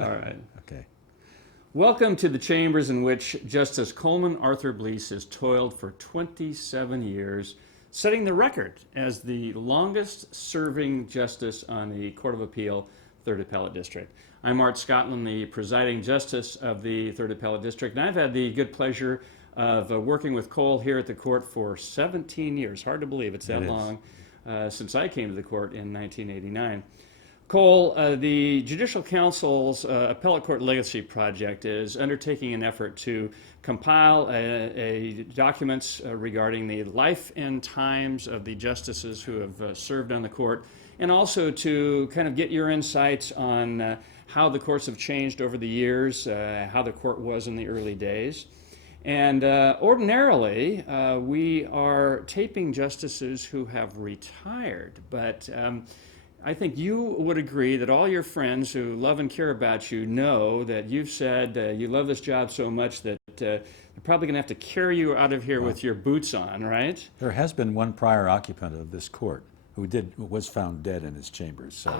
All right. Okay. Welcome to the chambers in which Justice Coleman Arthur Blease has toiled for 27 years, setting the record as the longest serving justice on the Court of Appeal, 3rd Appellate District. I'm Art Scotland, the presiding justice of the 3rd Appellate District, and I've had the good pleasure of working with Cole here at the court for 17 years. Hard to believe it's that long since I came to the court in 1989. Cole, the Judicial Council's Appellate Court Legacy Project is undertaking an effort to compile documents regarding the life and times of the justices who have served on the court, and also to kind of get your insights on how the courts have changed over the years, how the court was in the early days. And ordinarily, we are taping justices who have retired, but I think you would agree that all your friends who love and care about you know that you've said you love this job so much that they're probably going to have to carry you out of here with your boots on, right? There has been one prior occupant of this court who was found dead in his chambers, so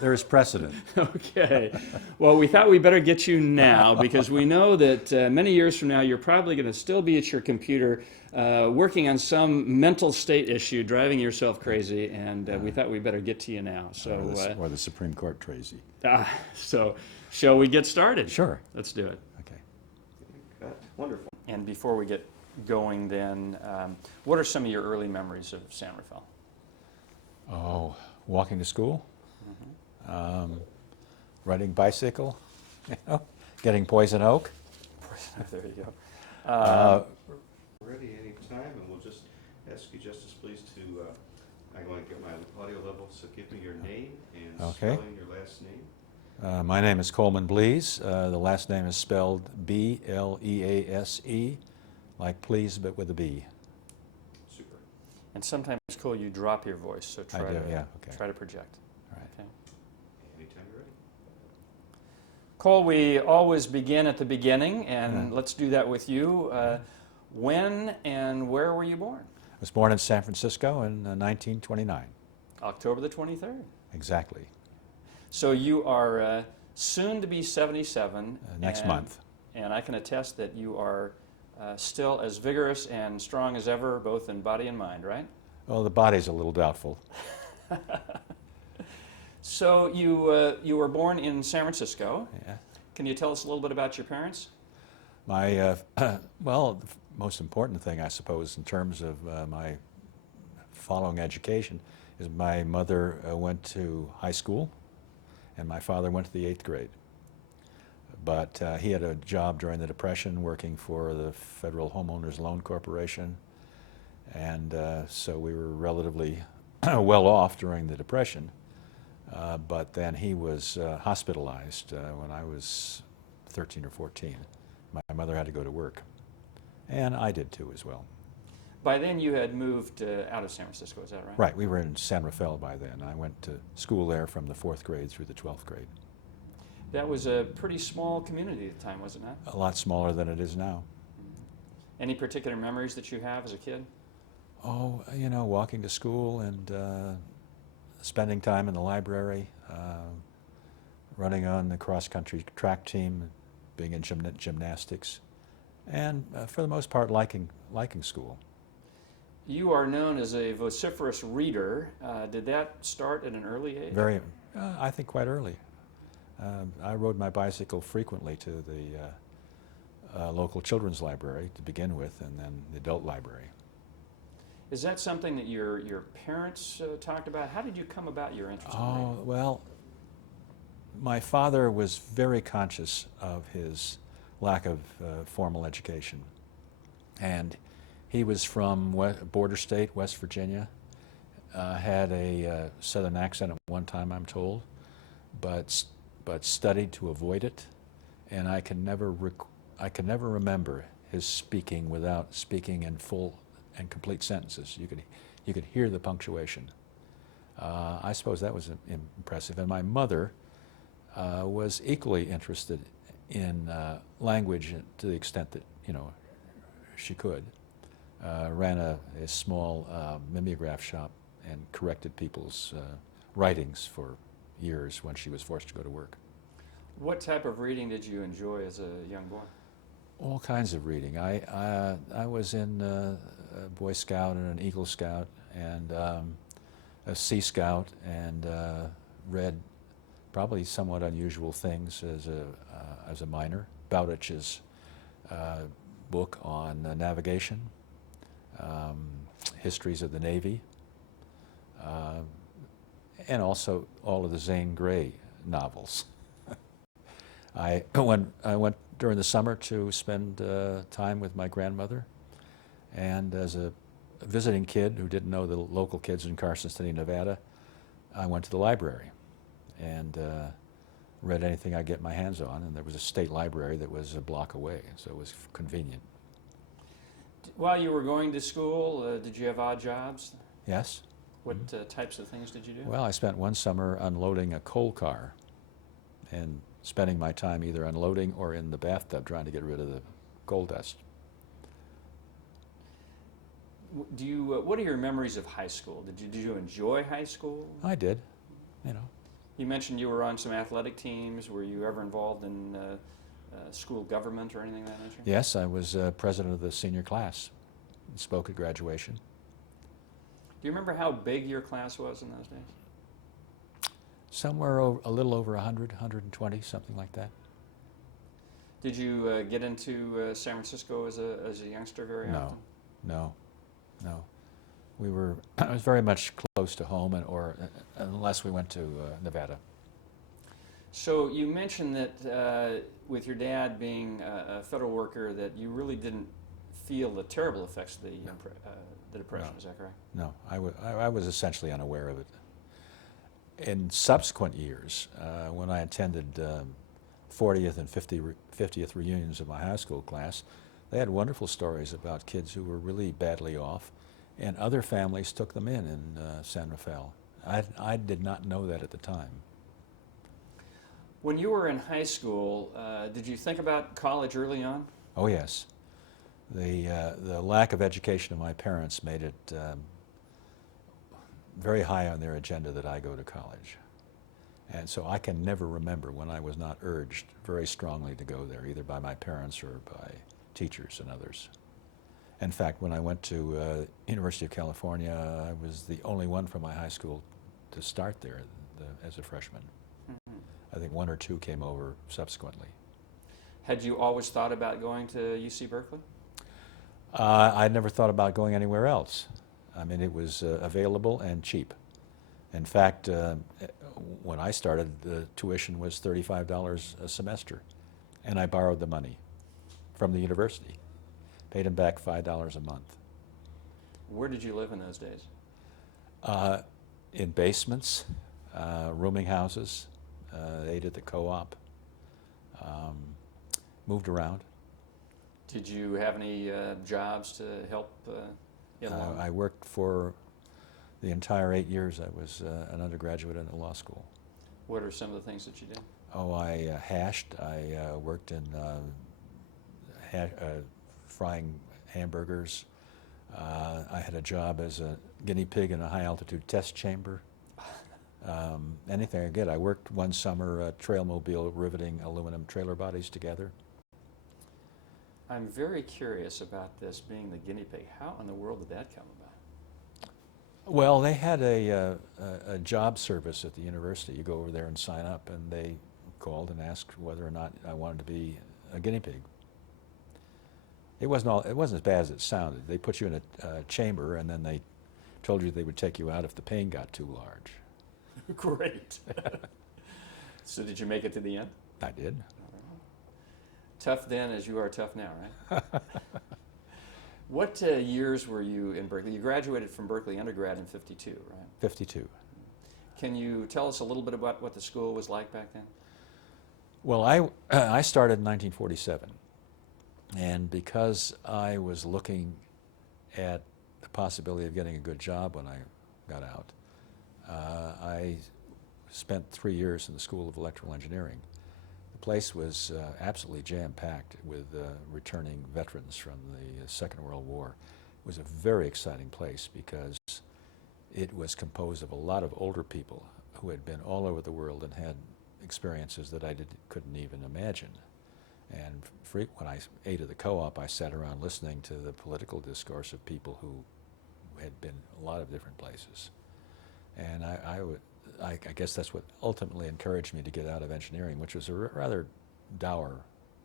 there is precedent. Okay. Well, we thought we better get you now because we know that many years from now you're probably going to still be at your computer working on some mental state issue, driving yourself crazy, and we thought we better get to you now. So, or the Supreme Court crazy. So, shall we get started? Sure. Let's do it. Okay. Wonderful. And before we get going then, what are some of your early memories of San Rafael? Oh, walking to school, riding bicycle, getting poison oak. There you go. Ready any time, and we'll just ask you, Justice, please to, I want to get my audio level, so give me your name and spelling your last name. My name is Coleman Blease. The last name is spelled B-L-E-A-S-E, like please, but with a B. Super. And sometimes, Cole, you drop your voice, so try to project. All right. Okay. Anytime you're ready. Cole, we always begin at the beginning, and let's do that with you. When and where were you born? I was born in San Francisco in 1929. October the 23rd. Exactly. So you are soon to be 77. Next month. And I can attest that you are still as vigorous and strong as ever, both in body and mind, right? Well, the body's a little doubtful. So you were born in San Francisco. Yeah. Can you tell us a little bit about your parents? My, well, the most important thing, I suppose, in terms of my following education is my mother went to high school and my father went to the 8th grade. But he had a job during the Depression working for the Federal Homeowners Loan Corporation, and so we were relatively well off during the Depression. But then he was hospitalized when I was 13 or 14. My mother had to go to work, and I did too as well. By then you had moved out of San Francisco, is that right? Right, we were in San Rafael by then. I went to school there from the 4th grade through the 12th grade. That was a pretty small community at the time, was it not? A lot smaller than it is now. Any particular memories that you have as a kid? Oh, you know, walking to school and spending time in the library, running on the cross-country track team, being in gymnastics, and for the most part liking school. You are known as a vociferous reader. Did that start at an early age? Very, I think quite early. I rode my bicycle frequently to the local children's library to begin with, and then the adult library. Is that something that your parents talked about? How did you come about your interest in reading? Oh, well, my father was very conscious of his lack of formal education. And he was from border state, West Virginia, had a southern accent at one time, I'm told, but studied to avoid it. And I can never remember his speaking without speaking in full and complete sentences. You could hear the punctuation. I suppose that was impressive. And my mother was equally interested in language to the extent that, you know, she could. Ran a small mimeograph shop and corrected people's writings for years when she was forced to go to work. What type of reading did you enjoy as a young boy? All kinds of reading. I was in a Boy Scout and an Eagle Scout and a Sea Scout, and read probably somewhat unusual things as a minor. Bowditch's book on navigation, histories of the Navy, and also all of the Zane Grey novels. I went during the summer to spend time with my grandmother, and as a visiting kid who didn't know the local kids in Carson City, Nevada, I went to the library and read anything I get my hands on, and there was a state library that was a block away, so it was convenient. While you were going to school, did you have odd jobs? Yes. What types of things did you do? Well, I spent one summer unloading a coal car and spending my time either unloading or in the bathtub trying to get rid of the coal dust. What are your memories of high school? Did you enjoy high school? I did, you know. You mentioned you were on some athletic teams. Were you ever involved in school government or anything of that nature? Yes, I was president of the senior class and spoke at graduation. Do you remember how big your class was in those days? Somewhere a little over 100, 120, something like that. Did you get into San Francisco as a youngster very often? No. I was very much close to home, unless we went to Nevada. So you mentioned that with your dad being a federal worker, that you really didn't feel the terrible effects of the Depression. No. Is that correct? No, I was essentially unaware of it. In subsequent years, when I attended 40th and 50th reunions of my high school class, they had wonderful stories about kids who were really badly off, and other families took them in San Rafael. I did not know that at the time. When you were in high school, did you think about college early on? Oh yes. The lack of education of my parents made it very high on their agenda that I go to college. And so I can never remember when I was not urged very strongly to go there, either by my parents or by teachers and others. In fact, when I went to University of California, I was the only one from my high school to start there as a freshman. Mm-hmm. I think one or two came over subsequently. Had you always thought about going to UC Berkeley? I'd never thought about going anywhere else. I mean, it was available and cheap. In fact, when I started, the tuition was $35 a semester, and I borrowed the money from the university, paid them back $5 a month. Where did you live in those days? In basements, rooming houses, ate at the co-op, moved around. Did you have any jobs to help get along? I worked for the entire 8 years I was an undergraduate in the law school. What are some of the things that you did? Oh, I hashed. I worked in frying hamburgers. I had a job as a guinea pig in a high-altitude test chamber. Anything I get. I worked one summer trailmobile riveting aluminum trailer bodies together. I'm very curious about this being the guinea pig. How in the world did that come about? Well, they had a job service at the university. You go over there and sign up, and they called and asked whether or not I wanted to be a guinea pig. It wasn't as bad as it sounded. They put you in a chamber, and then they told you they would take you out if the pain got too large. Great. So did you make it to the end? I did. Tough then as you are tough now, right? What years were you in Berkeley? You graduated from Berkeley undergrad in '52, right? 52. Can you tell us a little bit about what the school was like back then? Well, I started in 1947, and because I was looking at the possibility of getting a good job when I got out, I spent 3 years in the School of Electrical Engineering. The place was absolutely jam-packed with returning veterans from the Second World War. It was a very exciting place because it was composed of a lot of older people who had been all over the world and had experiences that I couldn't even imagine. And when I ate at the co-op, I sat around listening to the political discourse of people who had been a lot of different places. And I guess that's what ultimately encouraged me to get out of engineering, which was a rather dour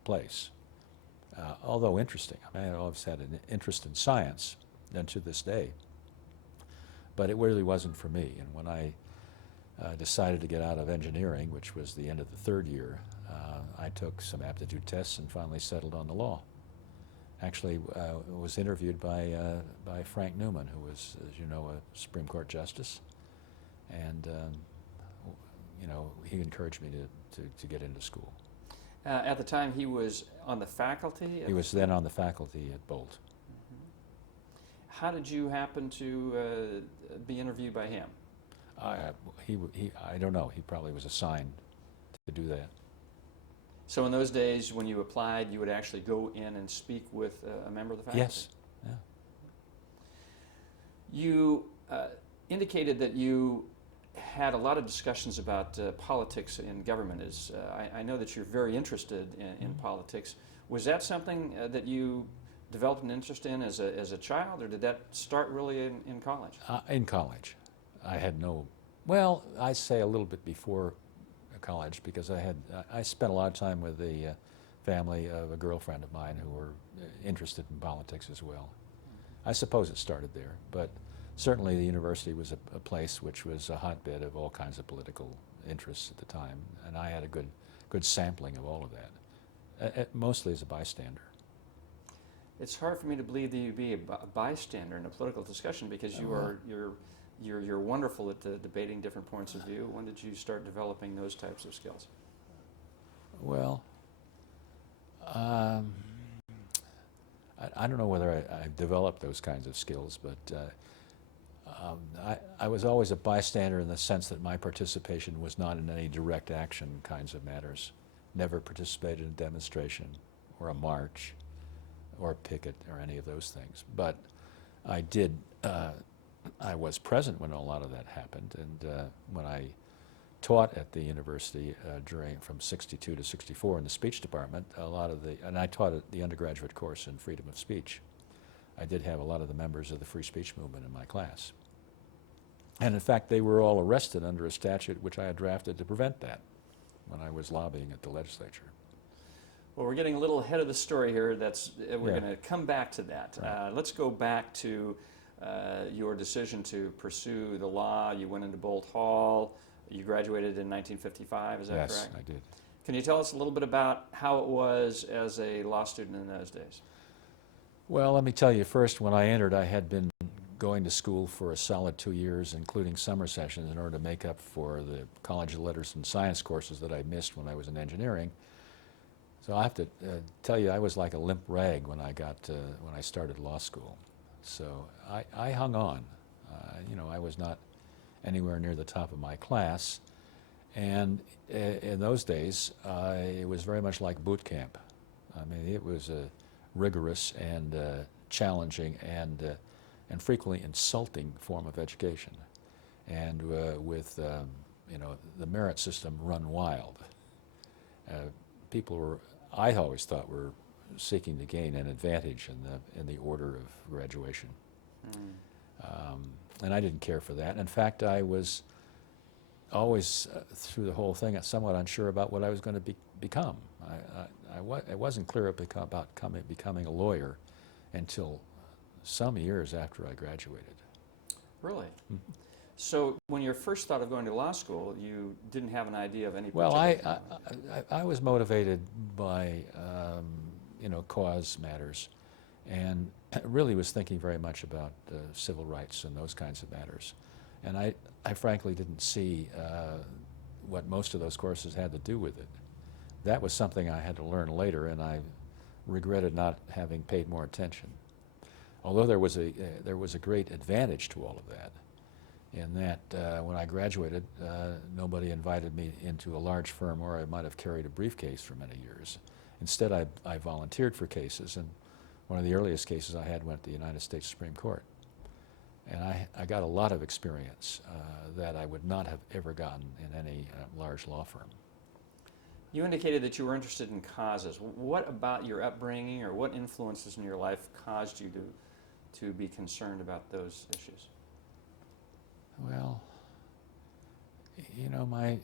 place. Although interesting. I mean, I always had an interest in science, and to this day. But it really wasn't for me. And when I decided to get out of engineering, which was the end of the third year, I took some aptitude tests and finally settled on the law. Actually, was interviewed by Frank Newman, who was, as you know, a Supreme Court justice, and you know, he encouraged me to get into school. At the time, he was on the faculty? He was then on the faculty at Bolt. How did you happen to be interviewed by him? I don't know. He probably was assigned to do that. So in those days, when you applied, you would actually go in and speak with a member of the faculty? Yes. Yeah. You indicated that you had a lot of discussions about politics in government. I know that you're very interested in politics. Was that something that you developed an interest in as a child, or did that start really in college? In college. I had no, well, I say a little bit before college, because I spent a lot of time with the family of a girlfriend of mine who were interested in politics as well. I suppose it started there, but certainly the university was a place which was a hotbed of all kinds of political interests at the time, and I had a good sampling of all of that, mostly as a bystander. It's hard for me to believe that you'd be a bystander in a political discussion, because you're wonderful at debating different points of view. When did you start developing those types of skills? Well, I don't know whether I developed those kinds of skills, but I was always a bystander in the sense that my participation was not in any direct action kinds of matters. Never participated in a demonstration or a march or a picket or any of those things. But I was present when a lot of that happened, and when I taught at the university from 62 to 64 in the speech department, and I taught the undergraduate course in freedom of speech. I did have a lot of the members of the free speech movement in my class. And in fact, they were all arrested under a statute which I had drafted to prevent that when I was lobbying at the legislature. Well, we're getting a little ahead of the story here. We're Yeah. going to come back to that. Right. Let's go back to your decision to pursue the law. You went into Bolt Hall. You graduated in 1955, is that correct? Yes, I did. Can you tell us a little bit about how it was as a law student in those days? Well, let me tell you first, when I entered, I had been going to school for a solid 2 years, including summer sessions, in order to make up for the College of Letters and Science courses that I missed when I was in engineering. So I have to tell you, I was like a limp rag when I started law school. So I hung on. You know, I was not anywhere near the top of my class, and in those days, it was very much like boot camp. I mean, it was a rigorous and challenging and frequently insulting form of education, and with you know, the merit system run wild. People were, I always thought, were seeking to gain an advantage in the order of graduation. And I didn't care for that. In fact, I was always, through the whole thing, somewhat unsure about what I was going to become. I wasn't clear about becoming a lawyer until some years after I graduated. Really? Mm-hmm. So when you first thought of going to law school, you didn't have an idea of any Well, particular... I was motivated by you know, cause matters, and really was thinking very much about civil rights and those kinds of matters. And I frankly didn't see what most of those courses had to do with it. That was something I had to learn later, and I regretted not having paid more attention. Although there was a great advantage to all of that, in that when I graduated, nobody invited me into a large firm where I might have carried a briefcase for many years. Instead, I volunteered for cases, and one of the earliest cases I had went to the United States Supreme Court. And I got a lot of experience that I would not have ever gotten in any large law firm. You indicated that you were interested in causes. What about your upbringing or what influences in your life caused you to be concerned about those issues? Well, you know, my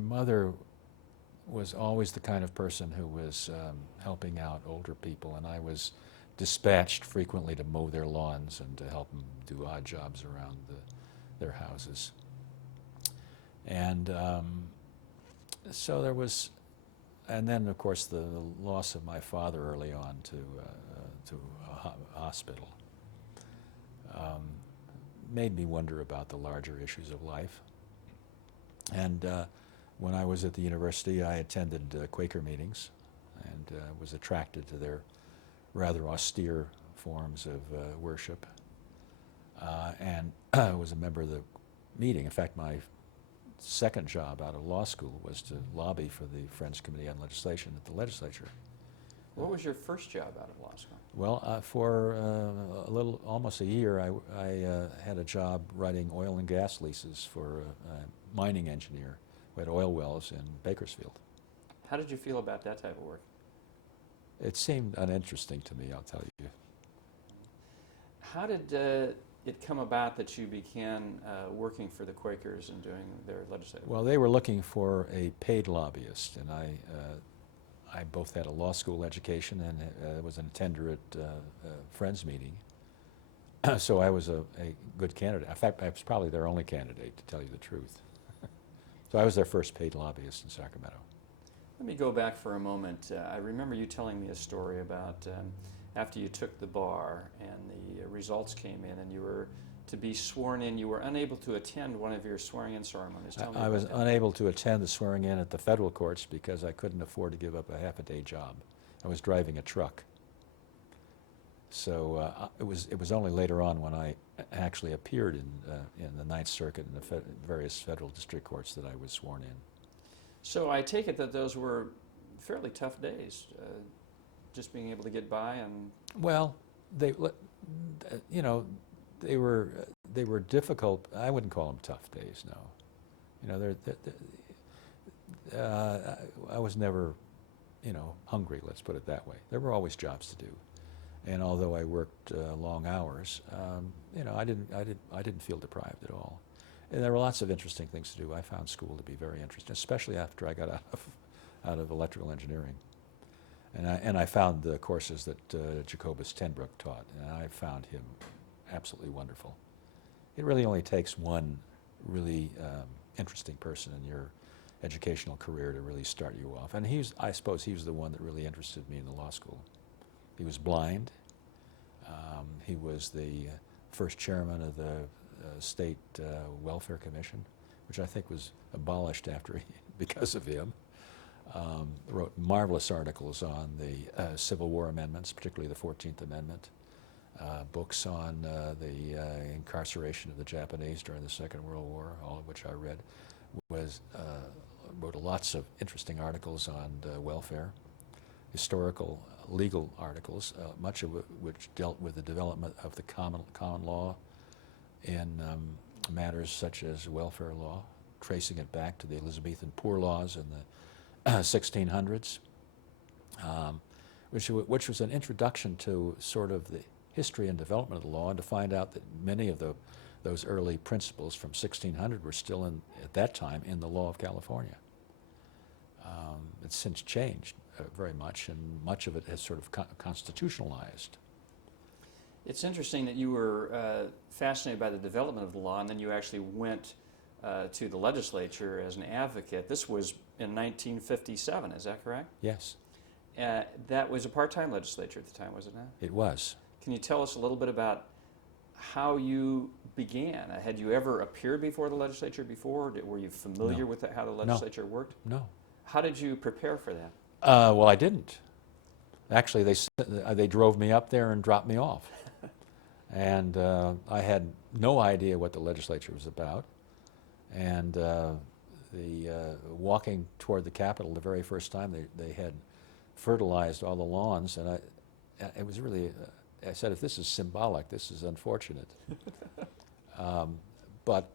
mother was always the kind of person who was helping out older people, and I was dispatched frequently to mow their lawns and to help them do odd jobs around their houses. And so there was, and then of course the loss of my father early on to a hospital made me wonder about the larger issues of life. And when I was at the university, I attended Quaker meetings and was attracted to their rather austere forms of worship. And I was a member of the meeting. In fact, my second job out of law school was to lobby for the Friends Committee on Legislation at the legislature. What was your first job out of law school? Well, for almost a year, I had a job writing oil and gas leases for a mining engineer who had oil wells in Bakersfield. How did you feel about that type of work? It seemed uninteresting to me, I'll tell you. How did it come about that you began working for the Quakers and doing their legislative? Well, they were looking for a paid lobbyist, and I both had a law school education and was an attender at Friends meeting. So I was a good candidate. In fact, I was probably their only candidate, to tell you the truth. So I was their first paid lobbyist in Sacramento. Let me go back for a moment. I remember you telling me a story about after you took the bar and the results came in and you were to be sworn in, you were unable to attend one of your swearing-in ceremonies. Tell me I was about that. unable to attend the swearing-in at the federal courts because I couldn't afford to give up a half-a-day job. I was driving a truck. So it was only later on when I actually appeared in the Ninth Circuit and the various federal district courts that I was sworn in. So I take it that those were fairly tough days, just being able to get by and... Well, you know, they were difficult. I wouldn't call them tough days, no. You know, I was never, you know, hungry, let's put it that way. There were always jobs to do. And although I worked long hours, you know, I didn't feel deprived at all. And there were lots of interesting things to do. I found school to be very interesting, especially after I got out of electrical engineering. And I found the courses that Jacobus Tenbrook taught, and I found him absolutely wonderful. It really only takes one really interesting person in your educational career to really start you off. And I suppose he was the one that really interested me in the law school. He was blind. He was the first chairman of the State Welfare Commission, which I think was abolished because of him. Wrote marvelous articles on the Civil War amendments, particularly the 14th Amendment, books on the incarceration of the Japanese during the Second World War, all of which I read. Wrote lots of interesting articles on welfare, historical legal articles, much of which dealt with the development of the common law in matters such as welfare law, tracing it back to the Elizabethan poor laws in the 1600s, which was an introduction to sort of the history and development of the law, and to find out that many of those early principles from 1600 were still at that time in the law of California. It's since changed very much, and much of it has sort of constitutionalized. It's interesting that you were fascinated by the development of the law, and then you actually went to the legislature as an advocate. This was in 1957, is that correct? Yes. That was a part-time legislature at the time, was it not? It was. Can you tell us a little bit about how you began? Had you ever appeared before the legislature before? Were you familiar with how the legislature worked? No. How did you prepare for that? Well, I didn't. Actually, they drove me up there and dropped me off. And I had no idea what the legislature was about. And walking toward the Capitol the very first time, they had fertilized all the lawns, and it was really, I said, if this is symbolic, this is unfortunate. But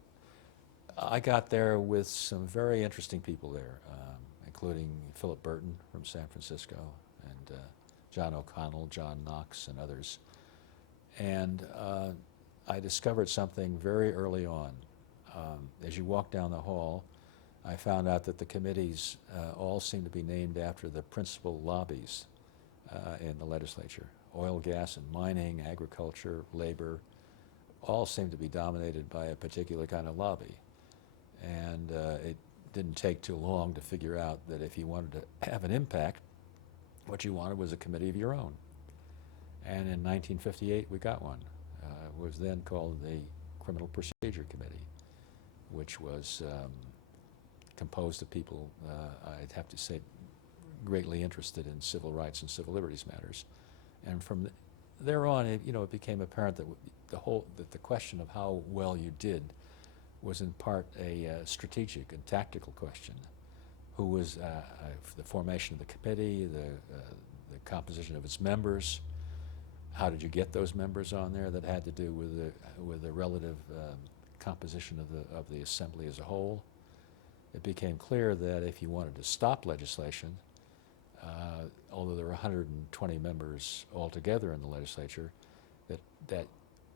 I got there with some very interesting people there, including Philip Burton from San Francisco, and John O'Connell, John Knox, and others. And I discovered something very early on. As you walk down the hall, I found out that the committees all seem to be named after the principal lobbies in the legislature. Oil, gas, and mining, agriculture, labor, all seem to be dominated by a particular kind of lobby. And it didn't take too long to figure out that if you wanted to have an impact, what you wanted was a committee of your own. And in 1958, we got one. It was then called the Criminal Procedure Committee, which was composed of people, I'd have to say, greatly interested in civil rights and civil liberties matters. And from there on, it became apparent that the question of how well you did was in part a strategic and tactical question. Who was the formation of the committee, the composition of its members, how did you get those members on there? That had to do with the relative composition of the assembly as a whole. It became clear that if you wanted to stop legislation, although there were 120 members altogether in the legislature, that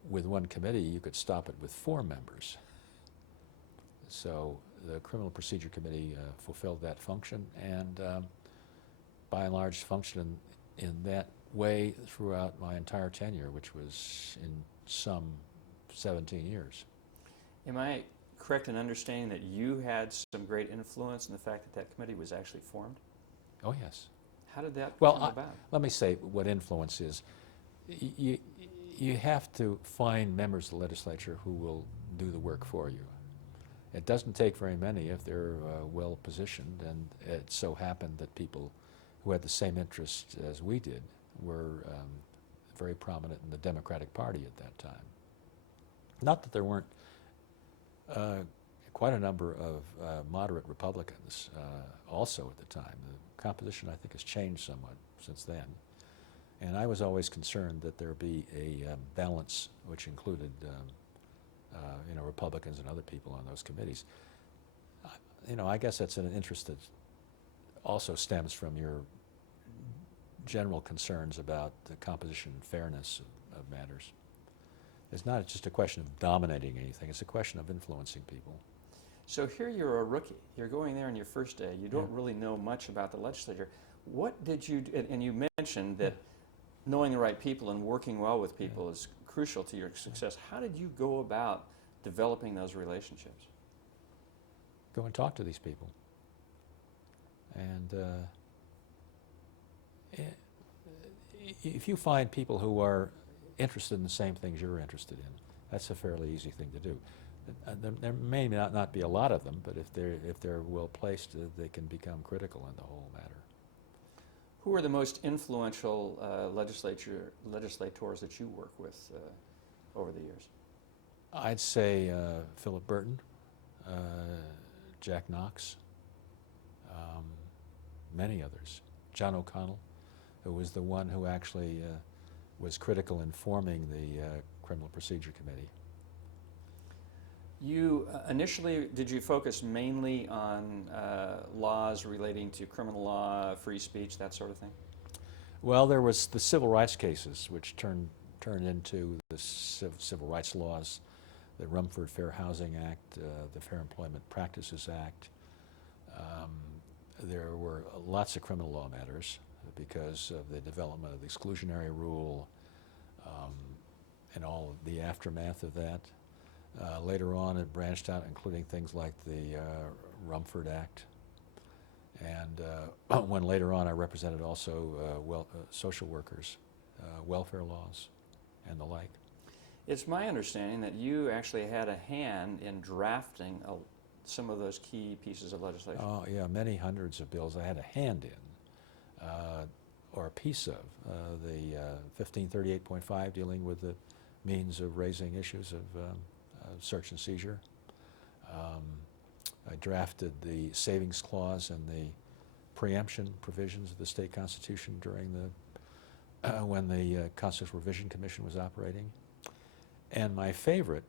with one committee you could stop it with 4 members. So the Criminal Procedure Committee fulfilled that function, and by and large functioned in that way throughout my entire tenure, which was in some 17 years. Am I correct in understanding that you had some great influence in the fact that that committee was actually formed? Oh, yes. How did that Well, come about? let me say what influence is. You have to find members of the legislature who will do the work for you. It doesn't take very many if they're well positioned, and it so happened that people who had the same interest as we did were very prominent in the Democratic Party at that time. Not that there weren't quite a number of moderate Republicans also at the time. The composition, I think, has changed somewhat since then. And I was always concerned that there be a balance which included Republicans and other people on those committees. I guess that's an interest that also stems from your general concerns about the composition and fairness of matters. It's not just a question of dominating anything, it's a question of influencing people. So here you're a rookie. You're going there on your first day. You don't really know much about the legislature. What did you do? And you mentioned that knowing the right people and working well with people is crucial to your success. How did you go about developing those relationships? Go and talk to these people. And if you find people who are interested in the same things you're interested in, that's a fairly easy thing to do. There may not be a lot of them, but if they're well placed, they can become critical in the whole matter. Who are the most influential legislators that you work with over the years? I'd say Philip Burton, Jack Knox, many others. John O'Connell, who was the one who actually was critical in forming the Criminal Procedure Committee. You initially, did you focus mainly on laws relating to criminal law, free speech, that sort of thing? Well, there was the civil rights cases, which turned into the civil rights laws, the Rumford Fair Housing Act, the Fair Employment Practices Act. There were lots of criminal law matters because of the development of the exclusionary rule and all of the aftermath of that. Later on, it branched out, including things like the Rumford Act. And when later on I represented also social workers, welfare laws, and the like. It's my understanding that you actually had a hand in drafting some of those key pieces of legislation. Oh, yeah, many hundreds of bills I had a hand in, or a piece of. The 1538.5 dealing with the means of raising issues of search and seizure. I drafted the savings clause and the preemption provisions of the state constitution during when the Constitutional Revision Commission was operating. And my favorite,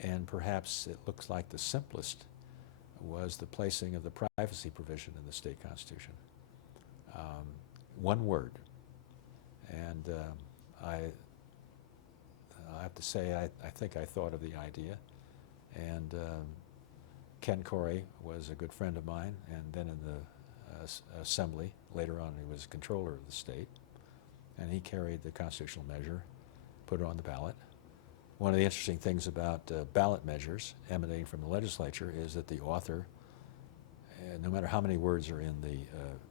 and perhaps it looks like the simplest, was the placing of the privacy provision in the state constitution. One word. And I have to say, I think I thought of the idea. And Ken Corey was a good friend of mine, and then in the assembly, later on he was controller of the state, and he carried the constitutional measure, put it on the ballot. One of the interesting things about ballot measures emanating from the legislature is that the author, no matter how many words are in the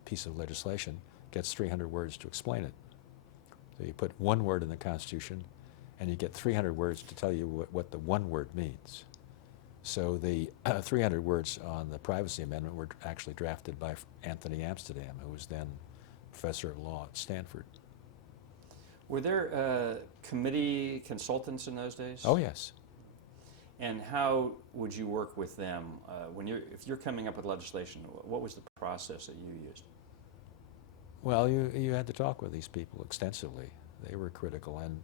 piece of legislation, gets 300 words to explain it. So you put one word in the Constitution, and you get 300 words to tell you what the one word means. So the 300 words on the privacy amendment were actually drafted by Anthony Amsterdam, who was then professor of law at Stanford. Were there committee consultants in those days? Oh, yes. And how would you work with them if you're coming up with legislation? What was the process that you used? Well, you had to talk with these people extensively. They were critical, and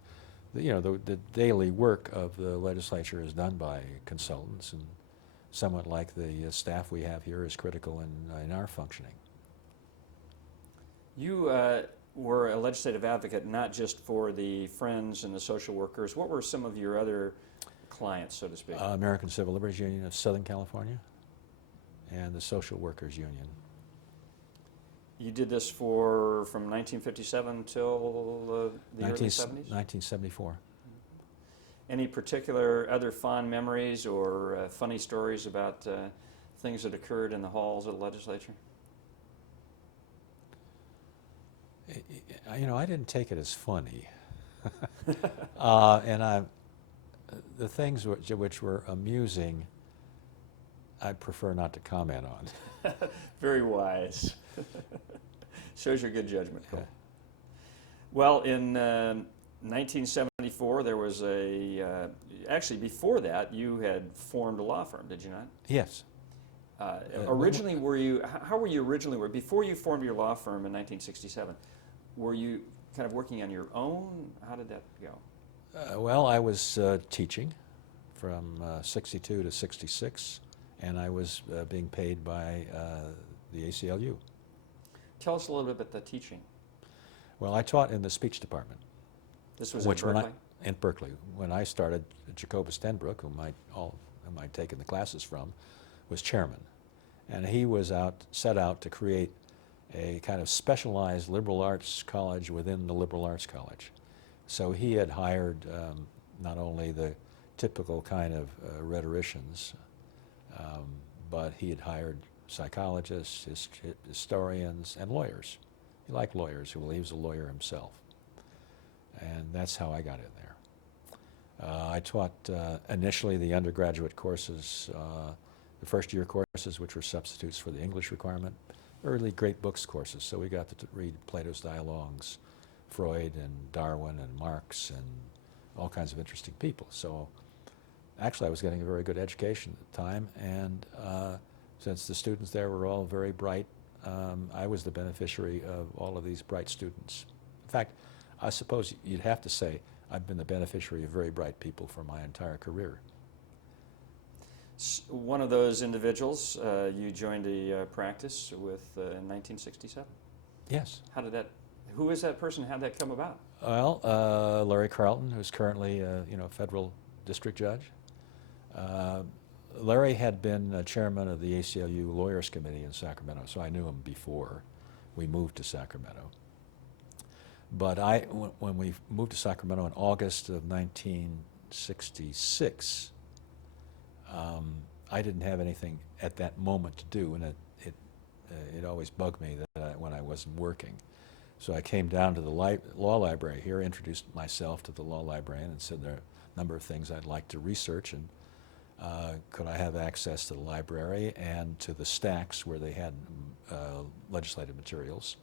the daily work of the legislature is done by consultants, and somewhat like the staff we have here is critical in our functioning. You were a legislative advocate not just for the Friends and the social workers. What were some of your other clients, so to speak? American Civil Liberties Union of Southern California and the Social Workers Union. You did this from 1957 till the early 70s? 1974. Any particular other fond memories or funny stories about things that occurred in the halls of the legislature? I didn't take it as funny. And the things which were amusing, I'd prefer not to comment on. Very wise. Shows your good judgment, Cole. Yeah. Well, in 1974, there was actually before that, you had formed a law firm, did you not? Yes. Originally, how were you originally, before you formed your law firm in 1967, were you kind of working on your own? How did that go? Well, I was teaching from 62 to 66, and I was being paid by the ACLU. Tell us a little bit about the teaching. Well, I taught in the speech department. This was in Berkeley? In Berkeley. When I started, Jacobus Stenbrook, whom I'd taken the classes from, was chairman. And he was set out to create a kind of specialized liberal arts college within the liberal arts college. So he had hired not only the typical kind of rhetoricians, but he had hired psychologists, historians, and lawyers. He liked lawyers. He was a lawyer himself. And that's how I got in there. I taught initially the undergraduate courses, the first year courses, which were substitutes for the English requirement, early great books courses. So we got to read Plato's Dialogues, Freud and Darwin and Marx and all kinds of interesting people. So actually I was getting a very good education at the time, and since the students there were all very bright, I was the beneficiary of all of these bright students. In fact, I suppose you'd have to say I've been the beneficiary of very bright people for my entire career. One of those individuals, you joined a practice with in 1967. Yes. Who is that person? How did that come about? Well, Larry Carlton, who's currently a federal district judge. Larry had been chairman of the ACLU Lawyers Committee in Sacramento, so I knew him before we moved to Sacramento. But when we moved to Sacramento in August of 1966, I didn't have anything at that moment to do, and it always bugged me that when I wasn't working. So I came down to the law library here, introduced myself to the law librarian, and said there are a number of things I'd like to research, and could I have access to the library and to the stacks where they had legislative materials.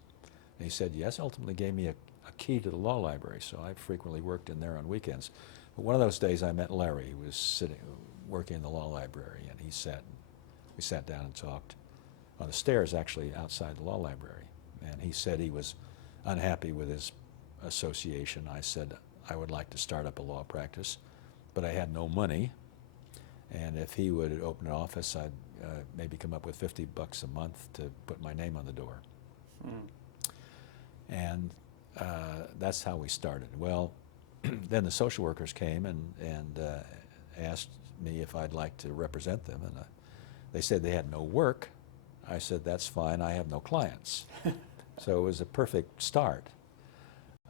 And he said yes, ultimately gave me a key to the law library, so I frequently worked in there on weekends. But one of those days I met Larry, who was working in the law library, and we sat down and talked on the stairs actually outside the law library. And he said he was unhappy with his association. I said I would like to start up a law practice, but I had no money. And if he would open an office, I'd maybe come up with $50 a month to put my name on the door. And that's how we started. Well, then the social workers came and asked me if I'd like to represent them, and they said they had no work. I said, that's fine, I have no clients. So it was a perfect start.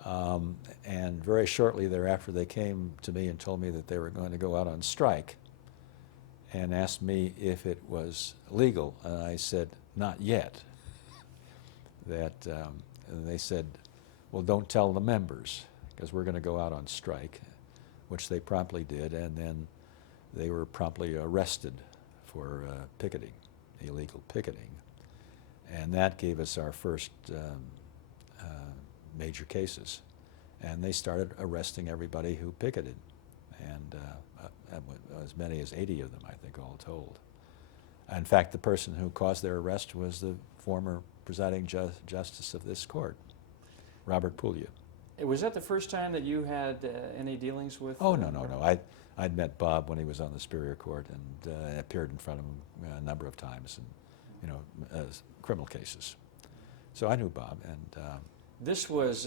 And very shortly thereafter, they came to me and told me that they were going to go out on strike and asked me if it was legal. And I said, not yet. And they said, well, don't tell the members, because we're going to go out on strike, which they promptly did, and then they were promptly arrested for picketing, illegal picketing. And that gave us our first major cases. And they started arresting everybody who picketed, and as many as 80 of them, I think, all told. In fact, the person who caused their arrest was the former presiding justice of this court, Robert Puglia. Was that the first time that you had any dealings with? Oh, no. I'd met Bob when he was on the Superior Court and appeared in front of him a number of times, and criminal cases. So I knew Bob, and this was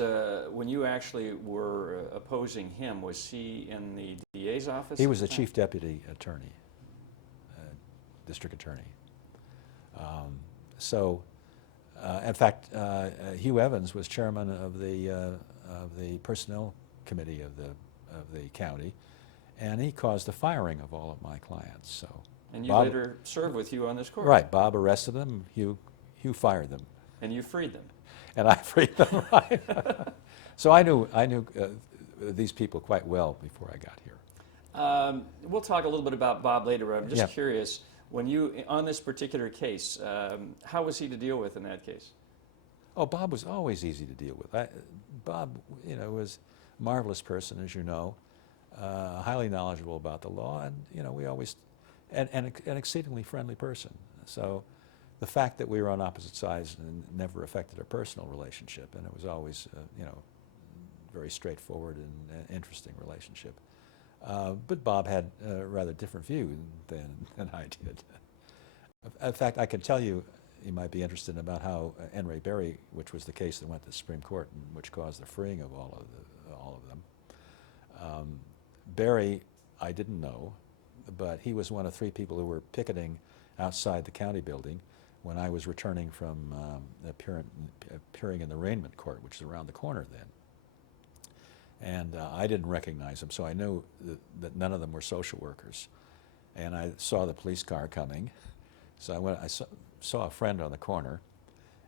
when you actually were opposing him. Was he in the DA's office? he was the chief deputy attorney, district attorney. In fact, Hugh Evans was chairman of the personnel committee of the county, and he caused the firing of all of my clients. So. And you Bob, later served with Hugh on this court. Right. Bob arrested them. Hugh fired them. And you freed them. And I freed them. Right. So I knew these people quite well before I got here. We'll talk a little bit about Bob later, but I'm just Yeah. curious, when you, on this particular case, how was he to deal with in that case? Oh, Bob was always easy to deal with. Bob, was a marvelous person, as you know, highly knowledgeable about the law, and, we always, and an exceedingly friendly person. So the fact that we were on opposite sides never affected our personal relationship, and it was always, very straightforward and interesting relationship. But Bob had a rather different view than I did. In fact, I can tell you, you might be interested about how N. Ray Berry, which was the case that went to the Supreme Court and which caused the freeing of all of them. Berry, I didn't know, but he was one of 3 people who were picketing outside the county building when I was returning from appearing in the arraignment court, which is around the corner then. And I didn't recognize them, so I knew that none of them were social workers. And I saw the police car coming, so I saw a friend on the corner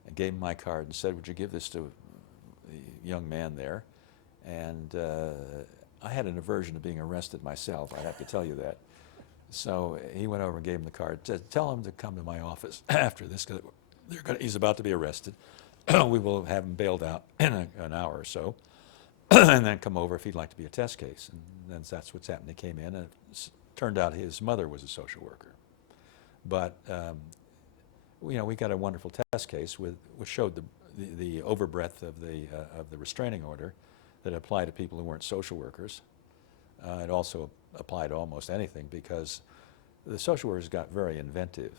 and gave him my card and said, would you give this to the young man there? And I had an aversion to being arrested myself, I have to tell you that. So he went over and gave him the card, said, tell him to come to my office after this, because he's about to be arrested. We will have him bailed out in an hour or so, and then come over if he'd like to be a test case. And then that's what's happened. He came in, and it turned out his mother was a social worker. But we got a wonderful test case which showed the overbreadth of the restraining order that applied to people who weren't social workers. It also applied to almost anything, because the social workers got very inventive.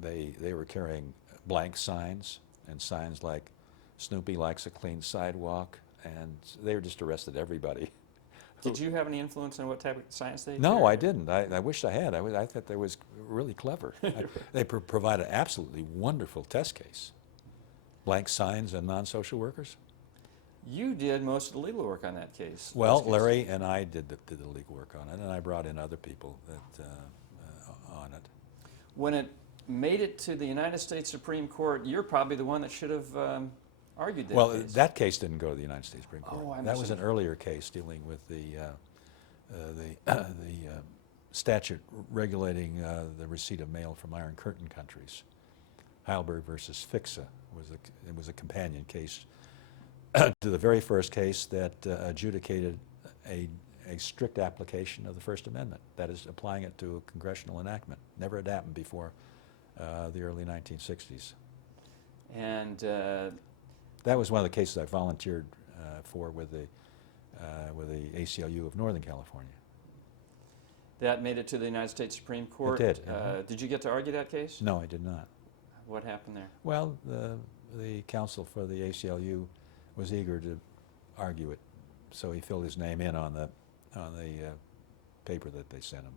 They were carrying blank signs, and signs like Snoopy likes a clean sidewalk, and they just arrested everybody. Did you have any influence on what type of science they No, I carried? didn't. I wished I had. I thought they was really clever. They provided an absolutely wonderful test case. Blank signs and non-social workers. You did most of the legal work on that case. Well, those cases. Larry and I did the legal work on it, and I brought in other people on it. When it made it to the United States Supreme Court, you're probably the one that should have argued that Well, case. that case didn't go to the United States Supreme Court. Oh, I that was an misunderstood. earlier case dealing with the statute regulating the receipt of mail from Iron Curtain countries. Heilberg versus Fixa was a companion case to the very first case that adjudicated a strict application of the First Amendment, that is, applying it to a congressional enactment. Never had happened before the early 1960s. And That was one of the cases I volunteered for with the ACLU of Northern California. That made it to the United States Supreme Court. did. Did you get to argue that case? No, I did not. What happened there? Well, the counsel for the ACLU was eager to argue it, so he filled his name in on the paper that they sent him.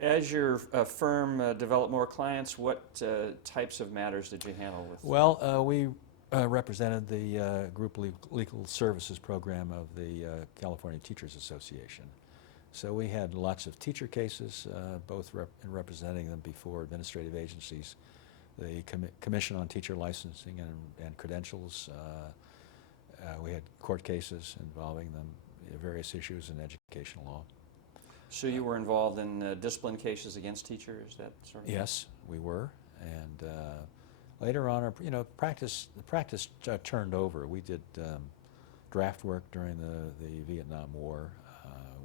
As your firm developed more clients, what types of matters did you handle with? Well, we represented the group legal services program of the California Teachers Association. So we had lots of teacher cases, both representing them before administrative agencies, the Commission on Teacher Licensing and Credentials. We had court cases involving them, various issues in educational law. So you were involved in discipline cases against teachers, that sort of thing? Yes, we were, and later on, the practice turned over. We did draft work during the Vietnam War.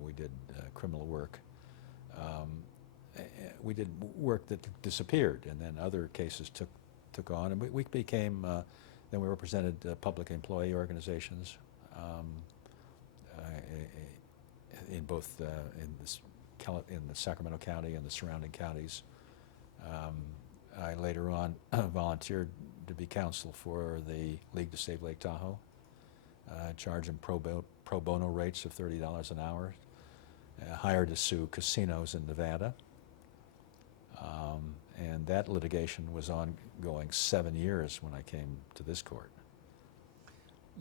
We did criminal work. We did work that disappeared, and then other cases took on, and we became. Then we represented public employee organizations in both in the Sacramento County and the surrounding counties. I later on volunteered to be counsel for the League to Save Lake Tahoe, charging pro bono rates of $30 an hour, hired to sue casinos in Nevada. And that litigation was ongoing 7 years when I came to this court.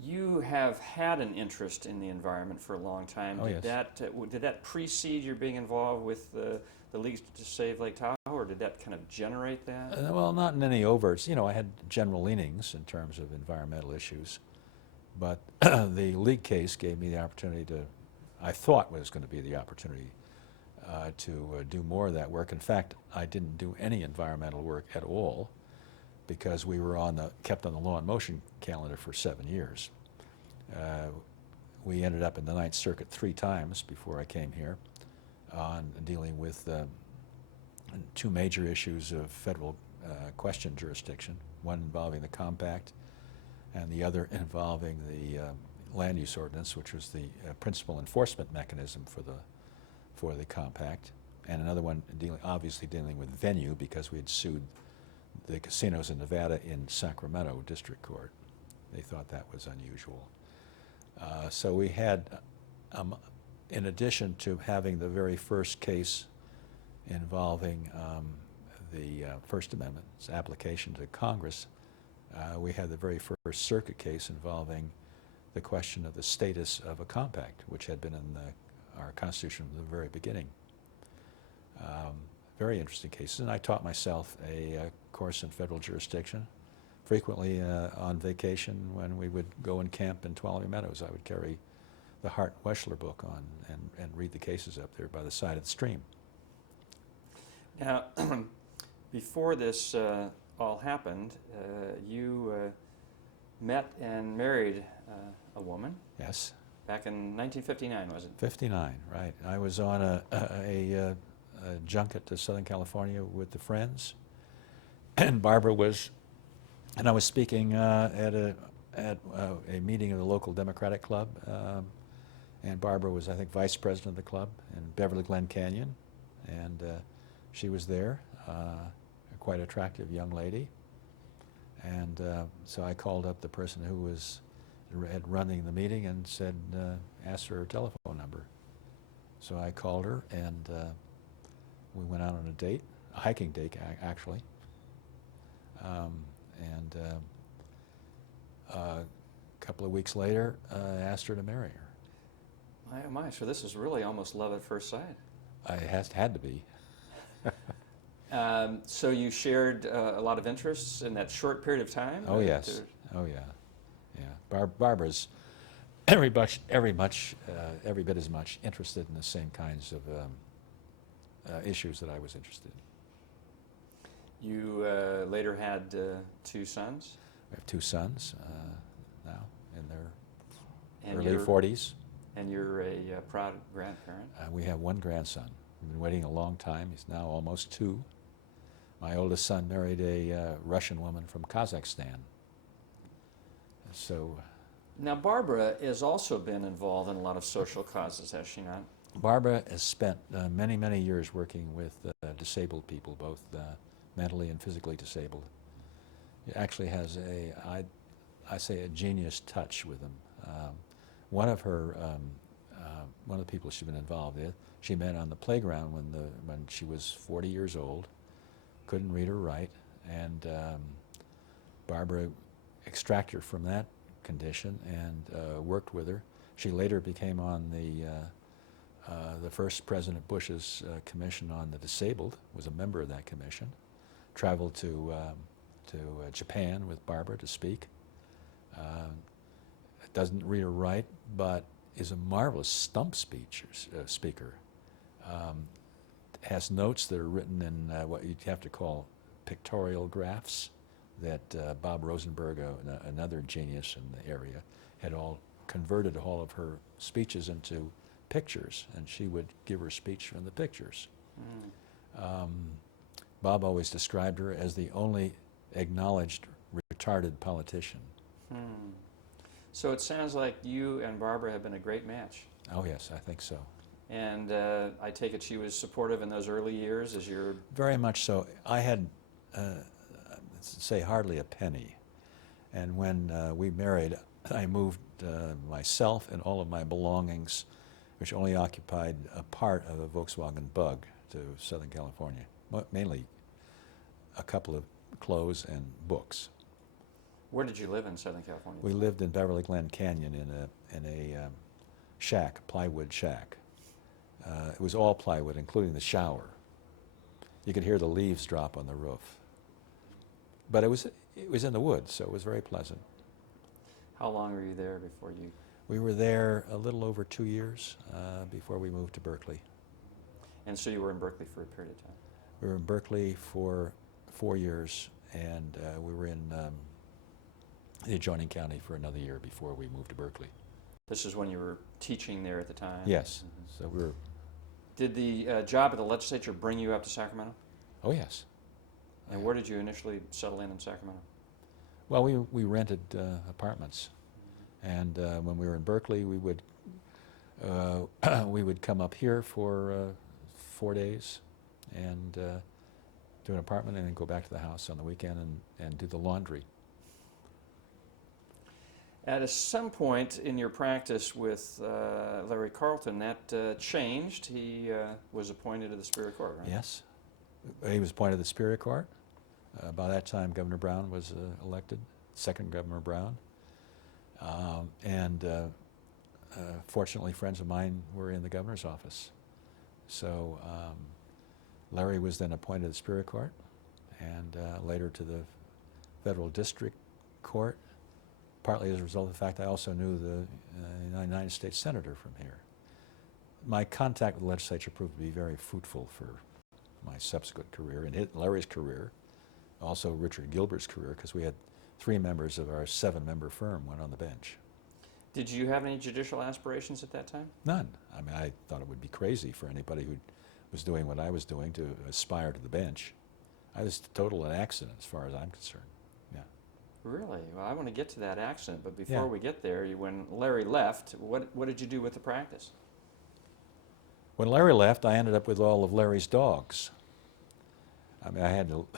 You have had an interest in the environment for a long time. Oh, did yes. did that precede your being involved with the League to Save Lake Tahoe, or did that kind of generate that? Well, not in any overts. I had general leanings in terms of environmental issues, but the League case gave me the opportunity I thought was going to be the opportunity to do more of that work. In fact, I didn't do any environmental work at all because we were kept on the law and motion calendar for 7 years. We ended up in the Ninth Circuit 3 times before I came here on dealing with 2 major issues of federal question jurisdiction, one involving the compact and the other involving the land use ordinance, which was the principal enforcement mechanism for the compact, and another one obviously dealing with venue because we had sued the casinos in Nevada in Sacramento District Court. They thought that was unusual. So we had, in addition to having the very first case involving the First Amendment's application to Congress, we had the very first circuit case involving the question of the status of a compact, which had been in our Constitution from the very beginning. Very interesting cases, and I taught myself a course in federal jurisdiction. Frequently on vacation when we would go and camp in Tuolumne Meadows, I would carry the Hart Weschler book on and read the cases up there by the side of the stream. Now, before this all happened, you met and married a woman. Yes. Back in 1959, was it? 59, right. I was on a junket to Southern California with the Friends, and Barbara was, and I was speaking at a meeting of the local Democratic Club, and Barbara was, I think, vice president of the club in Beverly Glen Canyon, and she was there, a quite attractive young lady, and so I called up the person who was running the meeting and said, asked for her telephone number. So I called her, and we went out on a date, a hiking date actually, and a couple of weeks later, I asked her to marry her. My, oh my, so this is really almost love at first sight. It had to be. So you shared a lot of interests in that short period of time? Oh yes. Oh yeah. Yeah. Barbara's every bit as much interested in the same kinds of issues that I was interested in. You later had 2 sons? We have 2 sons now in their And early you're- 40s. And you're a proud grandparent? We have 1 grandson. We've been waiting a long time. He's now almost 2. My oldest son married a Russian woman from Kazakhstan. So, Now, Barbara has also been involved in a lot of social causes, has she not? Barbara has spent many, many years working with disabled people, both mentally and physically disabled. She actually has I say a genius touch with them. One of the people she's been involved with, she met on the playground when she was 40 years old, couldn't read or write, and Barbara extracted her from that condition and worked with her. She later became on the first President Bush's commission on the disabled, was a member of that commission, traveled to Japan with Barbara to speak. Doesn't read or write, but is a marvelous stump speaker. Has notes that are written in what you'd have to call pictorial graphs that Bob Rosenberg, another genius in the area, had all converted all of her speeches into pictures, and she would give her speech from the pictures. Bob always described her as the only acknowledged retarded politician. So it sounds like you and Barbara have been a great match. Oh yes, I think so. And I take it she was supportive in those early years as you're... Very much so. I had, say, hardly a penny. And when we married, I moved myself and all of my belongings, which only occupied a part of a Volkswagen Bug, to Southern California. Mainly a couple of clothes and books. Where did you live in Southern California? We lived in Beverly Glen Canyon in a shack, a plywood shack. It was all plywood, including the shower. You could hear the leaves drop on the roof. But it was in the woods, so it was very pleasant. How long were you there before you... We were there a little over 2 years before we moved to Berkeley. And so you were in Berkeley for a period of time? We were in Berkeley for 4 years, and we were in the adjoining county for another year before we moved to Berkeley. This is when you were teaching there at the time? Yes. So we were... Did the job at the legislature bring you up to Sacramento? Oh, yes. And where did you initially settle in Sacramento? Well, we rented apartments, and when we were in Berkeley, we would come up here for 4 days and do an apartment, and then go back to the house on the weekend and do the laundry. At some point in your practice with Larry Carlton, that changed. He was appointed to the Superior Court, right? Yes. He was appointed to the Superior Court. By that time, Governor Brown was elected, second Governor Brown. Fortunately, friends of mine were in the governor's office. So Larry was then appointed to the Superior Court, and later to the Federal District Court, partly as a result of the fact I also knew the United States Senator from here. My contact with the legislature proved to be very fruitful for my subsequent career, and Larry's career, also Richard Gilbert's career, because we had 3 members of our 7-member firm went on the bench. Did you have any judicial aspirations at that time? None. I mean, I thought it would be crazy for anybody who was doing what I was doing to aspire to the bench. I was total an accident as far as I'm concerned. Yeah. Really? Well, I want to get to that accident, but before Yeah. we get there, when Larry left, what did you do with the practice? When Larry left, I ended up with all of Larry's dogs. I mean, I had to...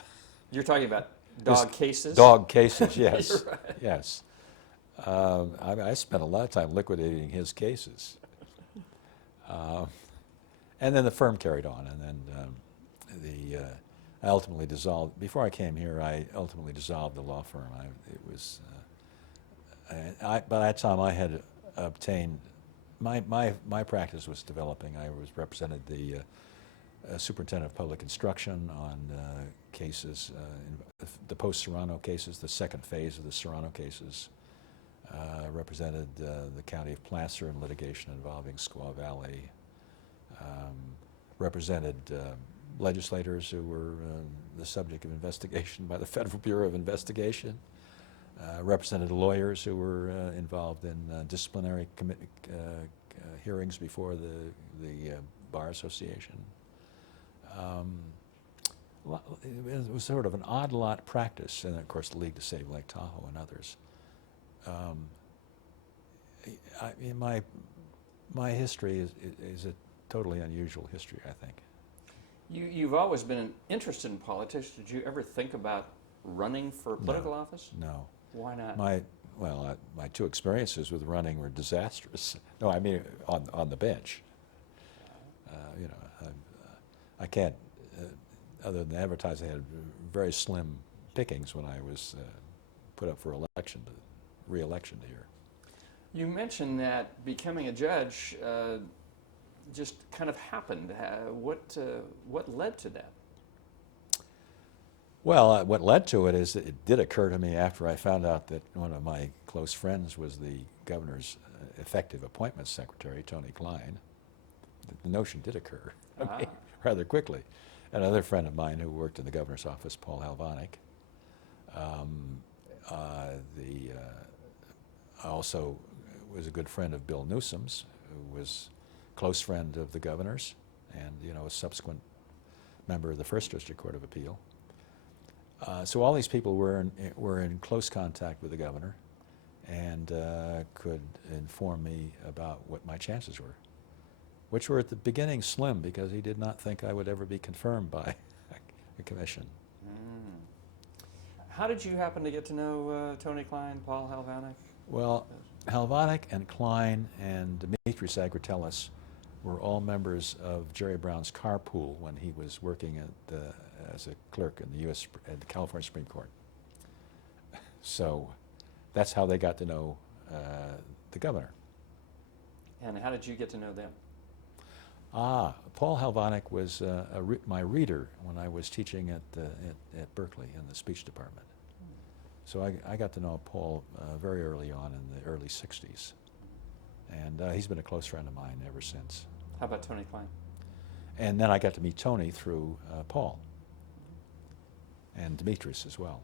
You're talking about dog cases? Dog cases, yes. You're right. Yes. I spent a lot of time liquidating his cases. And then the firm carried on, and then I ultimately dissolved. Before I came here, I ultimately dissolved the law firm. By that time, I had obtained, my practice was developing. I was represented the superintendent of public instruction on cases, the post-Serrano cases, the second phase of the Serrano cases. Represented the county of Placer in litigation involving Squaw Valley. Represented legislators who were the subject of investigation by the Federal Bureau of Investigation. Represented lawyers who were involved in disciplinary hearings before the Bar Association. It was sort of an odd lot practice, and of course the League to Save Lake Tahoe and others. My history is totally unusual history, I think. You've always been interested in politics. Did you ever think about running for political office? No. Why not? My two experiences with running were disastrous. No, I mean on the bench. You know, I can't. Other than advertise, I had very slim pickings when I was put up for election, re-election here. You mentioned that becoming a judge just kind of happened. What led to that? Well, what led to it is it did occur to me after I found out that one of my close friends was the governor's effective appointments secretary, Tony Klein. The notion did occur to me rather quickly. Another friend of mine who worked in the governor's office, Paul Halvonic, also was a good friend of Bill Newsom's, who was a close friend of the governor's and, you know, a subsequent member of the First District Court of Appeal. So all these people were in close contact with the governor and could inform me about what my chances were, which were at the beginning slim because he did not think I would ever be confirmed by a commission. How did you happen to get to know Tony Klein, Paul Halvonic? Well, Halvonic and Klein and Dimitris Agratellis were all members of Jerry Brown's carpool when he was working as a clerk in the at the California Supreme Court. So that's how they got to know the governor. And how did you get to know them? Paul Halvonic was my reader when I was teaching at Berkeley in the speech department. So I got to know Paul very early on in the early 60s. And he's been a close friend of mine ever since. How about Tony Klein? And then I got to meet Tony through Paul and Dimitris as well.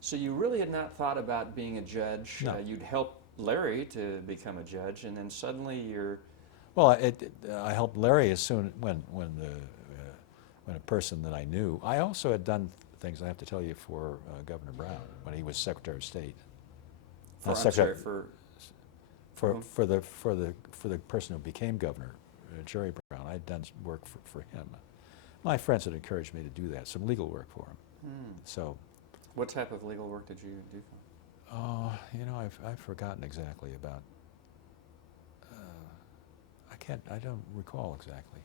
So you really had not thought about being a judge. No. You'd helped Larry to become a judge, and then suddenly you're... Well, I helped Larry as soon when a person that I knew. I also had done things I have to tell you for Governor Brown when he was Secretary of State. For the person who became governor, Jerry Brown. I'd done work for him. My friends had encouraged me to do that, some legal work for him. So, what type of legal work did you do for him? You know, I've forgotten exactly about. I don't recall exactly.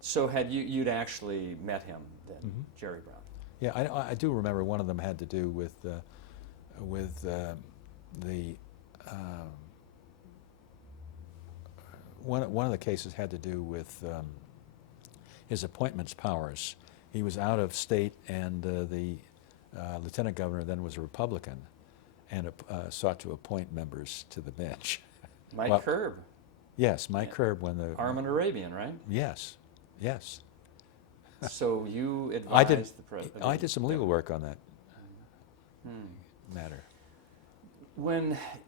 So you'd actually met him then, Jerry Brown? Yeah, I do remember one of them had to do with one of the cases had to do with his appointments powers. He was out of state, and the lieutenant governor then was a Republican, and sought to appoint members to the bench. Mike Curb. Yes, Mike Curb when the Armin Arabian, right? Yes, yes. So you advised the president. I did some legal work on that matter.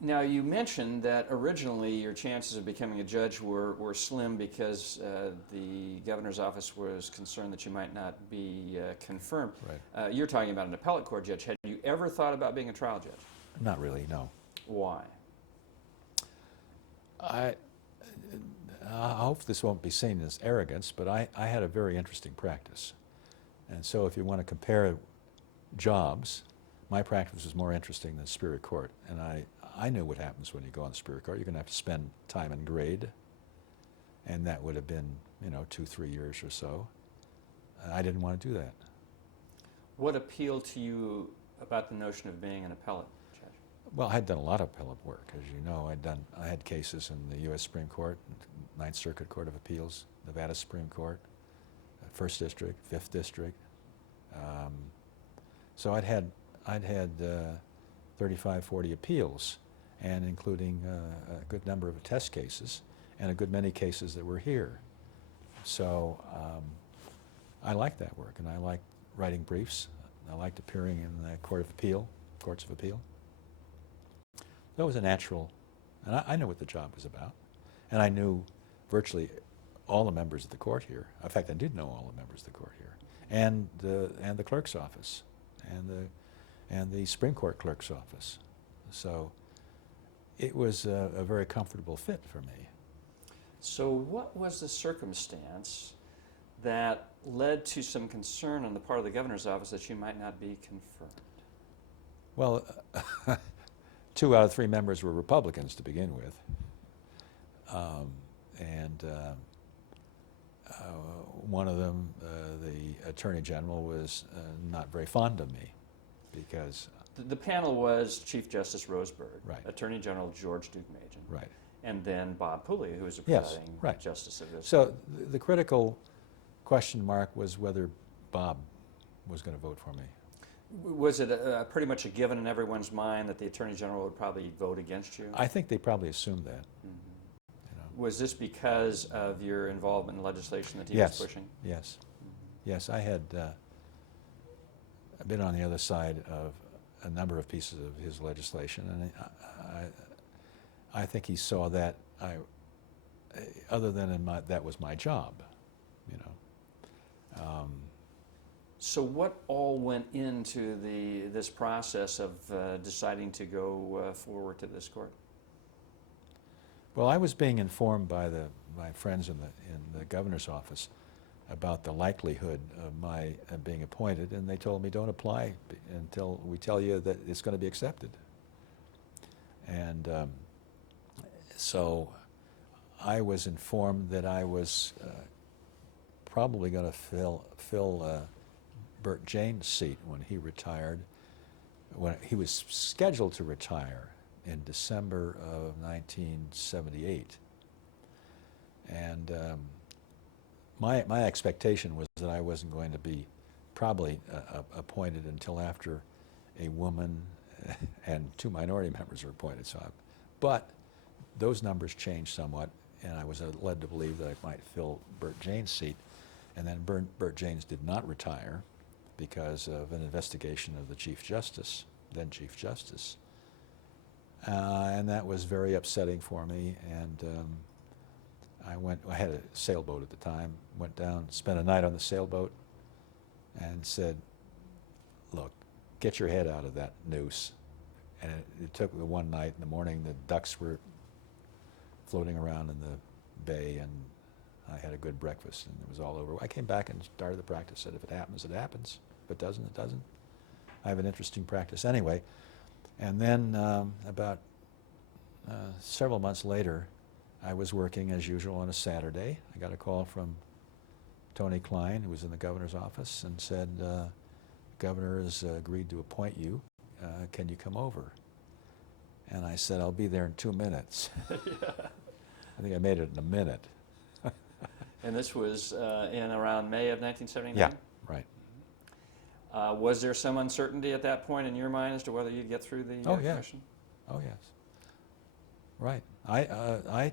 Now you mentioned that originally your chances of becoming a judge were slim because the governor's office was concerned that you might not be confirmed. Right. You're talking about an appellate court judge. Had you ever thought about being a trial judge? Not really, no. Why? I hope this won't be seen as arrogance, but I had a very interesting practice. And so if you want to compare jobs, my practice was more interesting than Superior Court. And I knew what happens when you go on the Superior Court. You're going to have to spend time in grade, and that would have been, 2-3 years or so. I didn't want to do that. What appealed to you about the notion of being an appellate judge? Well, I had done a lot of appellate work, as you know. I had cases in the U.S. Supreme Court, Ninth Circuit Court of Appeals, Nevada Supreme Court, First District, Fifth District. So I'd had 35, 40 appeals, and including a good number of test cases and a good many cases that were here. So I liked that work, and I liked writing briefs. I liked appearing in the courts of appeal. That was a natural, and I knew what the job was about, and I knew virtually all the members of the court here. In fact, I did know all the members of the court here, and the clerk's office, and the Supreme Court clerk's office. So it was a very comfortable fit for me. So what was the circumstance that led to some concern on the part of the governor's office that you might not be confirmed? Well, 2 out of 3 members were Republicans to begin with. And one of them, the Attorney General, was not very fond of me because... The panel was Chief Justice Roseberg, Right. Attorney General George Duke-Majan, Right. and then Bob Pulley, who was the Yes, presiding right. justice of this. So the critical question mark was whether Bob was going to vote for me. Was it pretty much a given in everyone's mind that the Attorney General would probably vote against you? I think they probably assumed that. Mhm. You know. Was this because of your involvement in legislation that he Yes. was pushing? Yes. Yes, I had been on the other side of a number of pieces of his legislation, and I think he saw that other than that was my job, you know. So what all went into this process of deciding to go forward to this court? Well, I was being informed by my friends in the governor's office about the likelihood of my being appointed, and they told me don't apply until we tell you that it's going to be accepted. And so I was informed that I was probably going to fill Burt Jane's seat when he retired. When he was scheduled to retire in December of 1978, and my expectation was that I wasn't going to be probably appointed until after a woman and 2 minority members were appointed. But those numbers changed somewhat, and I was led to believe that I might fill Burt Jane's seat. And then Burt Janes did not retire because of an investigation of the Chief Justice, then Chief Justice. And that was very upsetting for me. And I had a sailboat at the time, went down, spent a night on the sailboat, and said, look, get your head out of that noose. And it took the one night. In the morning, the ducks were floating around in the bay, and I had a good breakfast, and it was all over. I came back and started the practice, said if it happens, it happens. If it doesn't, it doesn't. I have an interesting practice anyway. And then about several months later, I was working as usual on a Saturday. I got a call from Tony Klein, who was in the governor's office, and said, Governor has agreed to appoint you. Can you come over? And I said, I'll be there in 2 minutes. I think I made it in a minute. And this was in around May of 1979? Yeah, right. Was there some uncertainty at that point in your mind as to whether you'd get through the commission? Oh, yes. Right. I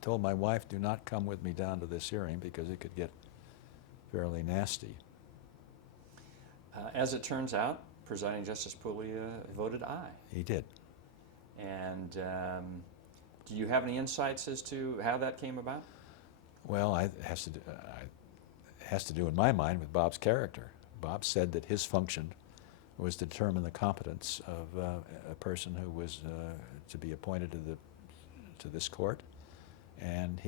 told my wife, do not come with me down to this hearing because it could get fairly nasty. As it turns out, Presiding Justice Pulley voted aye. He did. And do you have any insights as to how that came about? Well, it has to do, in my mind, with Bob's character. Bob said that his function was to determine the competence of a person who was to be appointed to this court, and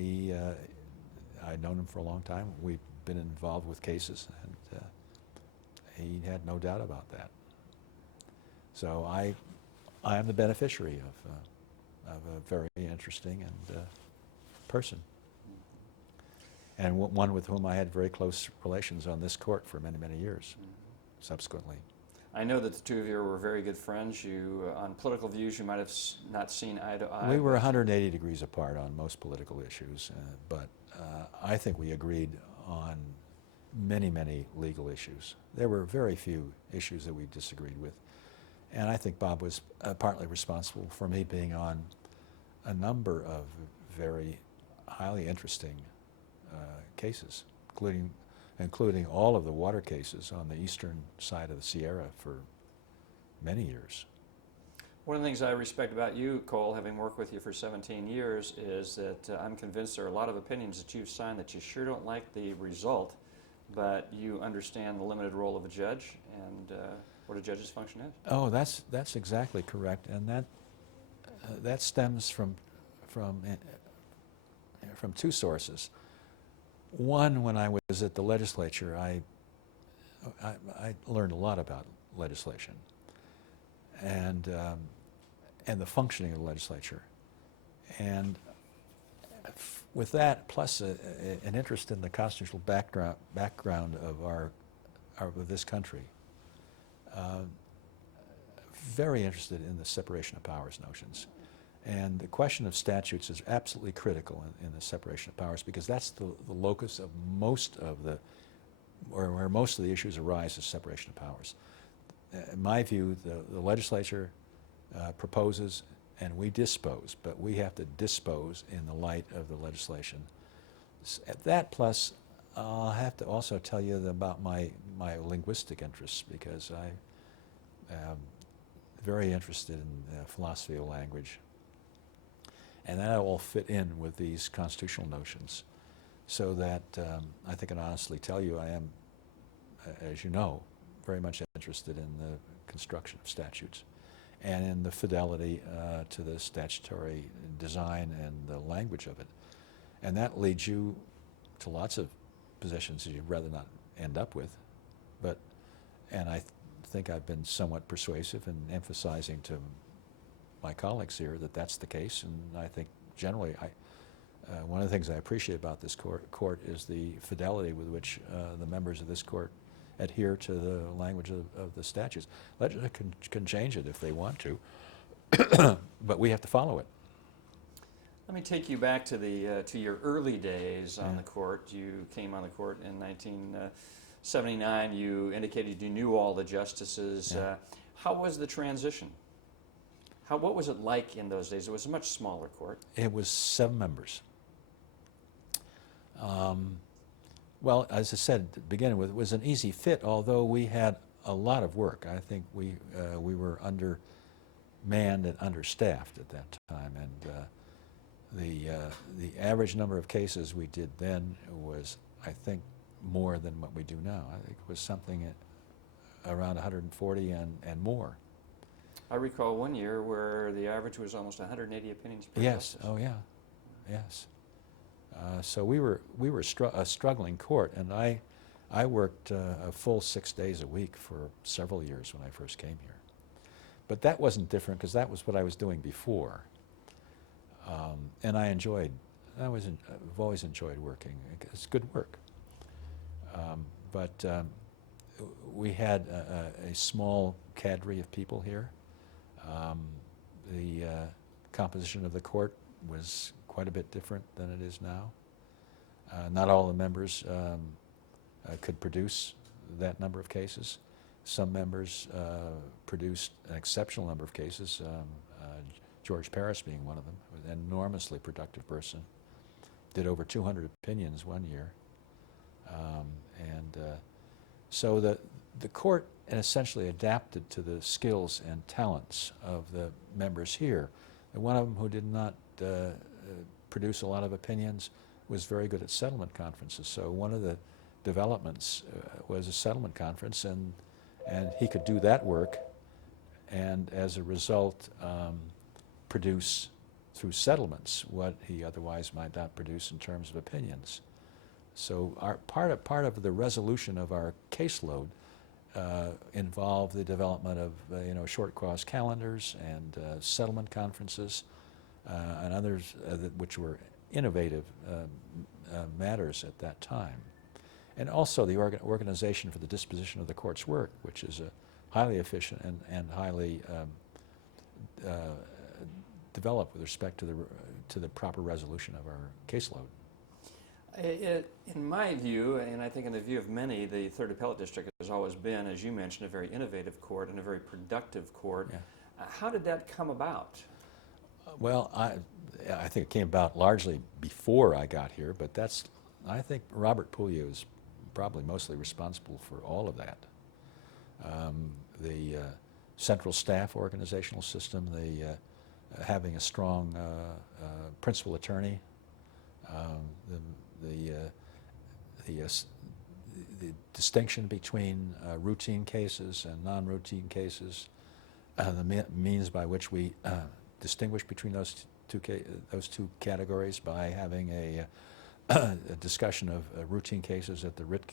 I'd known him for a long time. We've been involved with cases, and he had no doubt about that. So I am the beneficiary of a very interesting and person, and one with whom I had very close relations on this court for many, many years subsequently. I know that the two of you were very good friends. On political views, you might have not seen eye to eye. We were 180 degrees apart on most political issues, but I think we agreed on many, many legal issues. There were very few issues that we disagreed with, and I think Bob was partly responsible for me being on a number of very highly interesting cases, including all of the water cases on the eastern side of the Sierra for many years. One of the things I respect about you, Cole, having worked with you for 17 years, is that I'm convinced there are a lot of opinions that you've signed that you sure don't like the result, but you understand the limited role of a judge and what a judge's function is. Oh, that's exactly correct, and that stems from from two sources. One, when I was at the legislature, I learned a lot about legislation and the functioning of the legislature. And with that, plus an interest in the constitutional background of this country, very interested in the separation of powers notions. And the question of statutes is absolutely critical in the separation of powers, because that's the locus of most of the, or where most of the issues arise, is separation of powers. In my view, the legislature proposes and we dispose, but we have to dispose in the light of the legislation. At that, plus, I'll have to also tell you about my linguistic interests, because I am very interested in philosophy of language. And that all fit in with these constitutional notions. So that I think I can honestly tell you I am, as you know, very much interested in the construction of statutes and in the fidelity to the statutory design and the language of it. And that leads you to lots of positions that you'd rather not end up with. And I think I've been somewhat persuasive in emphasizing to my colleagues here that that's the case, and I think generally one of the things I appreciate about this court is the fidelity with which the members of this court adhere to the language of the statutes. Legislature can change it if they want to, but we have to follow it. Let me take you back to to your early days on the court. You came on the court in 1979. You indicated you knew all the justices. Yeah. How was the transition? What was it like in those days? It was a much smaller court. It was 7 members. Well, as I said to begin with, it was an easy fit, although we had a lot of work. I think we were undermanned and understaffed at that time, and the average number of cases we did then was, I think, more than what we do now. I think it was something around 140 and more. I recall one year where the average was almost 180 opinions per Yes. justice. Oh, yeah. Yes. So we were a struggling court, and I worked a full 6 days a week for several years when I first came here. But that wasn't different, because that was what I was doing before, and I've always enjoyed working. It's good work. But we had a small cadre of people here. The composition of the court was quite a bit different than it is now. Not all the members could produce that number of cases. Some members produced an exceptional number of cases, George Paris being one of them, an enormously productive person. Did over 200 opinions one year. So the court essentially adapted to the skills and talents of the members here. And one of them who did not produce a lot of opinions was very good at settlement conferences. So one of the developments was a settlement conference, and he could do that work, and as a result produce through settlements what he otherwise might not produce in terms of opinions. So part of the resolution of our caseload involved the development of short cross calendars and settlement conferences and others which were innovative matters at that time. And also the organization for the disposition of the court's work, which is highly efficient and highly developed with respect to the proper resolution of our caseload. In my view, and I think in the view of many, the Third Appellate District has always been, as you mentioned, a very innovative court and a very productive court. Yeah. How did that come about? Well, I think it came about largely before I got here, but I think Robert Puglia is probably mostly responsible for all of that. The central staff organizational system, having a strong principal attorney, the distinction between routine cases and non-routine cases, the means by which we distinguish between those those two categories by having a discussion of routine cases at the RIT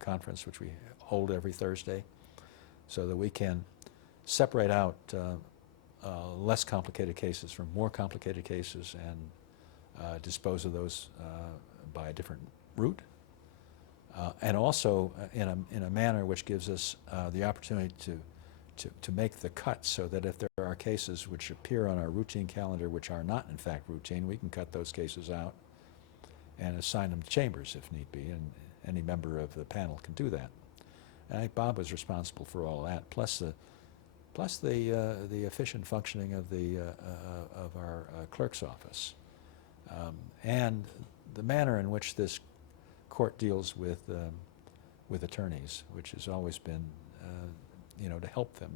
conference, which we hold every Thursday, so that we can separate out less complicated cases from more complicated cases and dispose of those by a different route. And also in a manner which gives us the opportunity to make the cut, so that if there are cases which appear on our routine calendar which are not in fact routine, we can cut those cases out and assign them to chambers if need be, and any member of the panel can do that. And I think Bob was responsible for all that, plus the efficient functioning of our clerk's office, and the manner in which this court deals with attorneys, which has always been, to help them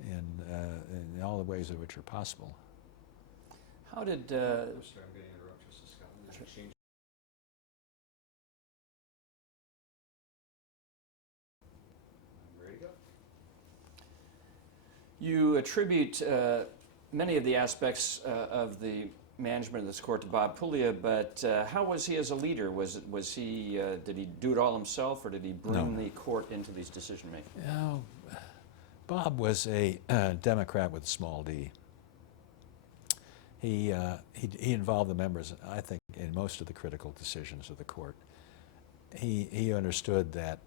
in all the ways in which are possible. How did... I'm sorry, I'm going to interrupt Justice Scott. I'm going to change. I'm ready to go. You attribute many of the aspects of the management of this court to Bob Puglia, but how was he as a leader? Was he did he do it all himself, or did he bring the court into these decision making? Bob was a Democrat with a small d. He involved the members, I think, in most of the critical decisions of the court. He understood that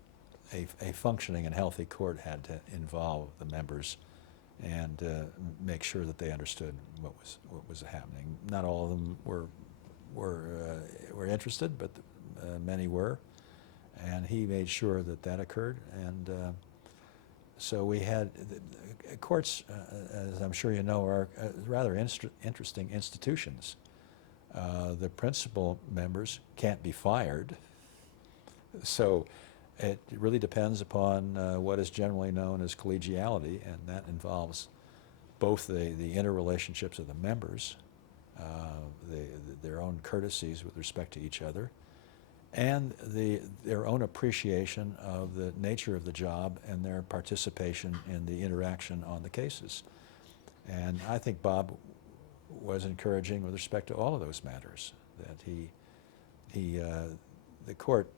a functioning and healthy court had to involve the members and make sure that they understood what was happening. Not all of them were interested, but many were, and he made sure that that occurred. And so we had courts, as I'm sure you know, are rather interesting institutions. The principal members can't be fired, so it really depends upon what is generally known as collegiality, and that involves both the interrelationships of the members, their own courtesies with respect to each other, and their own appreciation of the nature of the job and their participation in the interaction on the cases. And I think Bob was encouraging with respect to all of those matters, that the court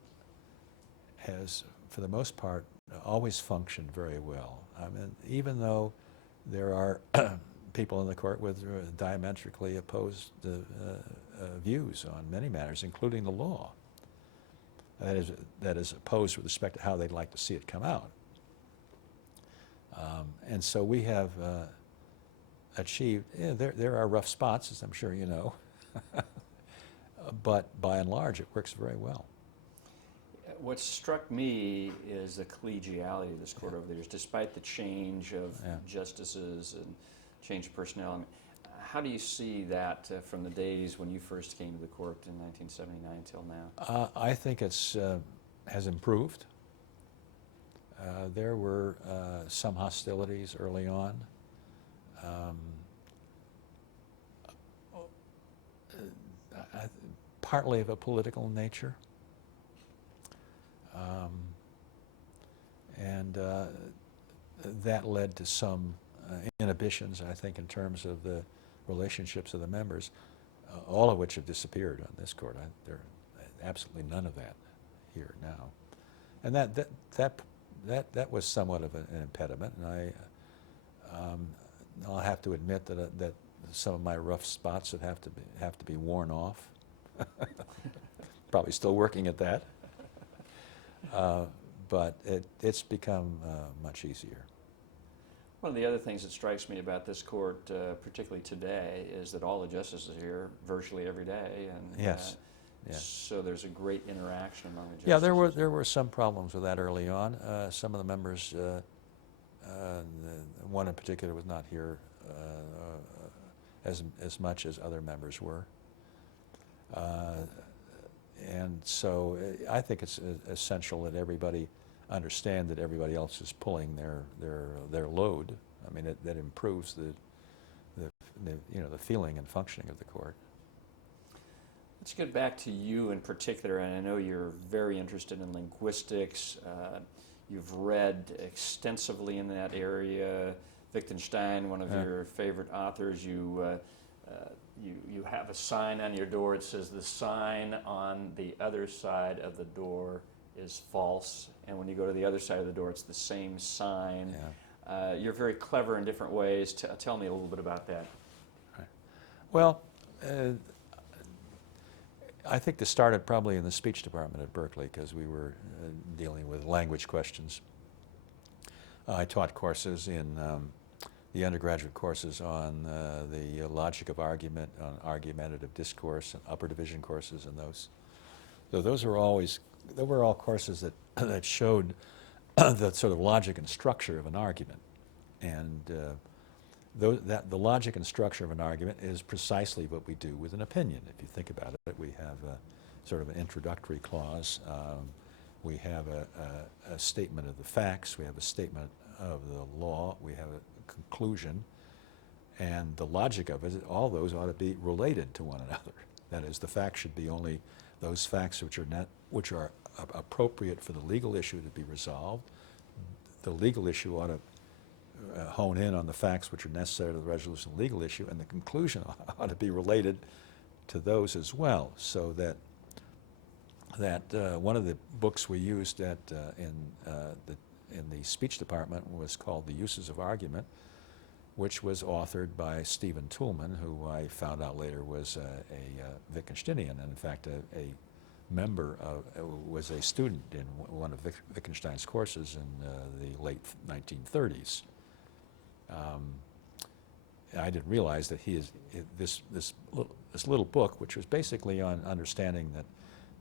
has, for the most part, always functioned very well. I mean, even though there are people in the court with diametrically opposed views on many matters, including the law, that is opposed with respect to how they'd like to see it come out. And so we have achieved, there are rough spots, as I'm sure you know, but by and large it works very well. What struck me is the collegiality of this court over the years, despite the change of justices and change of personnel. I mean, how do you see that from the days when you first came to the court in 1979 till now? I think it's has improved. There were some hostilities early on. Partly of a political nature. And that led to some inhibitions, I think, in terms of the relationships of the members, all of which have disappeared on this court. There are absolutely none of that here now. And that was somewhat of an impediment, and I'll have to admit that some of my rough spots have to be worn off. Probably still working at that. But it's become much easier. One of the other things that strikes me about this court, particularly today, is that all the justices are here virtually every day, and yes. So there's a great interaction among the justices. Yeah, there were some problems with that early on. Some of the members, one in particular, was not here as much as other members were. And so I think it's essential that everybody understand that everybody else is pulling their load. I mean, that improves the feeling and functioning of the court. Let's get back to you in particular, and I know you're very interested in linguistics. You've read extensively in that area. Wittgenstein, one of your favorite authors. You you have a sign on your door. It says the sign on the other side of the door is false, and when you go to the other side of the door, it's the same sign. Yeah. You're very clever in different ways. Tell me a little bit about that. Right. Well, I think this started probably in the speech department at Berkeley because we were dealing with language questions. I taught courses in the undergraduate courses on the logic of argument, on argumentative discourse, and upper division courses, and those. So those were all courses that that showed the sort of logic and structure of an argument, and the logic and structure of an argument is precisely what we do with an opinion. If you think about it, we have a sort of an introductory clause. We have a statement of the facts. We have a statement of the law. We have a conclusion. And the logic of it, all those ought to be related to one another. That is, the facts should be only those facts which are appropriate for the legal issue to be resolved. The legal issue ought to hone in on the facts which are necessary to the resolution of the legal issue, and the conclusion ought to be related to those as well, so that one of the books we used in the speech department was called The Uses of Argument, which was authored by Stephen Toulmin, who I found out later was a Wittgensteinian, and in fact a member of, was a student in one of Wittgenstein's courses in the late 1930s. I didn't realize that this little book, which was basically on understanding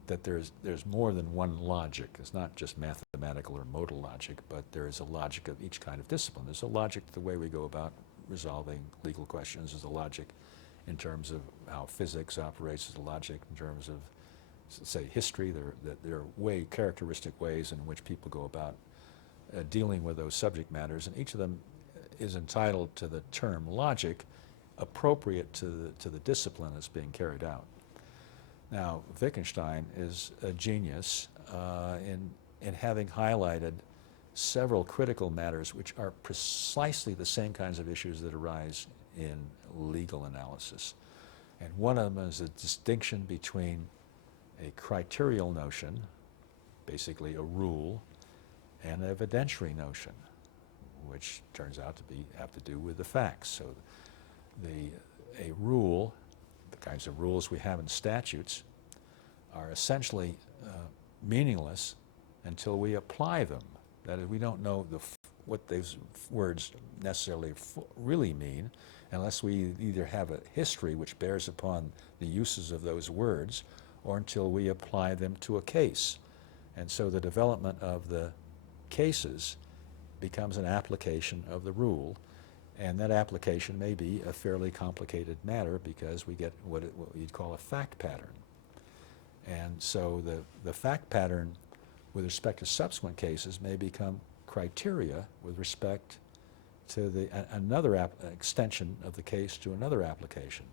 that there's more than one logic. It's not just mathematical or modal logic, but there is a logic of each kind of discipline. There's a logic to the way we go about resolving legal questions. There's a logic in terms of how physics operates. There's a logic in terms of, say, history. There are characteristic ways in which people go about dealing with those subject matters, and each of them is entitled to the term logic appropriate to the discipline that's being carried out. Now, Wittgenstein is a genius in having highlighted several critical matters which are precisely the same kinds of issues that arise in legal analysis. And one of them is a distinction between a criterial notion, basically a rule, and an evidentiary notion, which turns out to have to do with the facts. So a rule, the kinds of rules we have in statutes, are essentially meaningless until we apply them. That is, we don't know what those words necessarily really mean unless we either have a history which bears upon the uses of those words, or until we apply them to a case. And so the development of the cases becomes an application of the rule, and that application may be a fairly complicated matter because we get what you'd call a fact pattern. And so the fact pattern with respect to subsequent cases may become criteria with respect to another extension of the case to another application.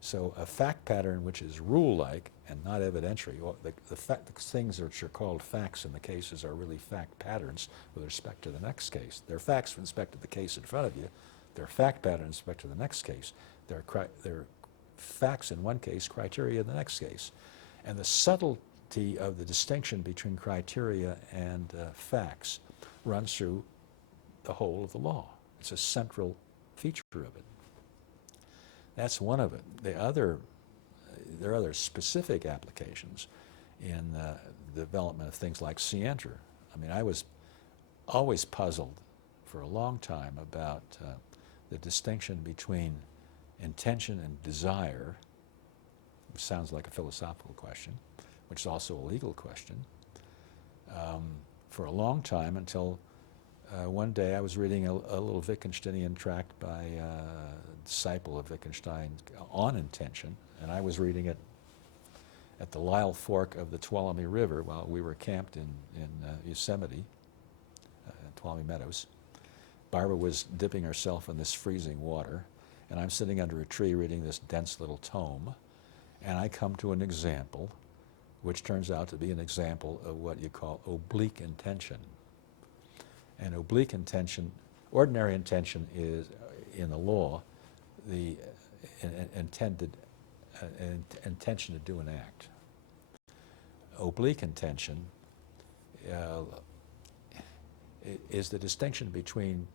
So a fact pattern which is rule-like and not evidentiary, or the things which are called facts in the cases are really fact patterns with respect to the next case. They're facts with respect to the case in front of you. They're fact patterns with respect to the next case. They're facts in one case, criteria in the next case. And the subtlety of the distinction between criteria and facts runs through the whole of the law. It's a central feature of it. That's one of it. There are other specific applications in the development of things like scienter. I mean, I was always puzzled for a long time about the distinction between intention and desire, which sounds like a philosophical question, which is also a legal question, for a long time until one day I was reading a little Wittgensteinian tract by a disciple of Wittgenstein on intention, and I was reading it at the Lyle Fork of the Tuolumne River while we were camped in Yosemite, Tuolumne Meadows. Barbara was dipping herself in this freezing water, and I'm sitting under a tree reading this dense little tome, and I come to an example which turns out to be an example of what you call oblique intention. And oblique intention, ordinary intention is, in the law, intention to do an act. Oblique intention is the distinction between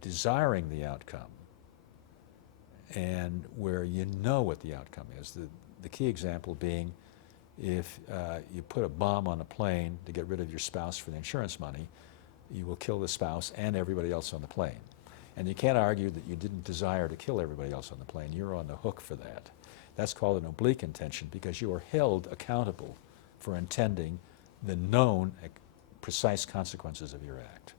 desiring the outcome and where you know what the outcome is. The key example being if you put a bomb on a plane to get rid of your spouse for the insurance money, you will kill the spouse and everybody else on the plane. And you can't argue that you didn't desire to kill everybody else on the plane. You're on the hook for that. That's called an oblique intention because you are held accountable for intending the known precise consequences of your act.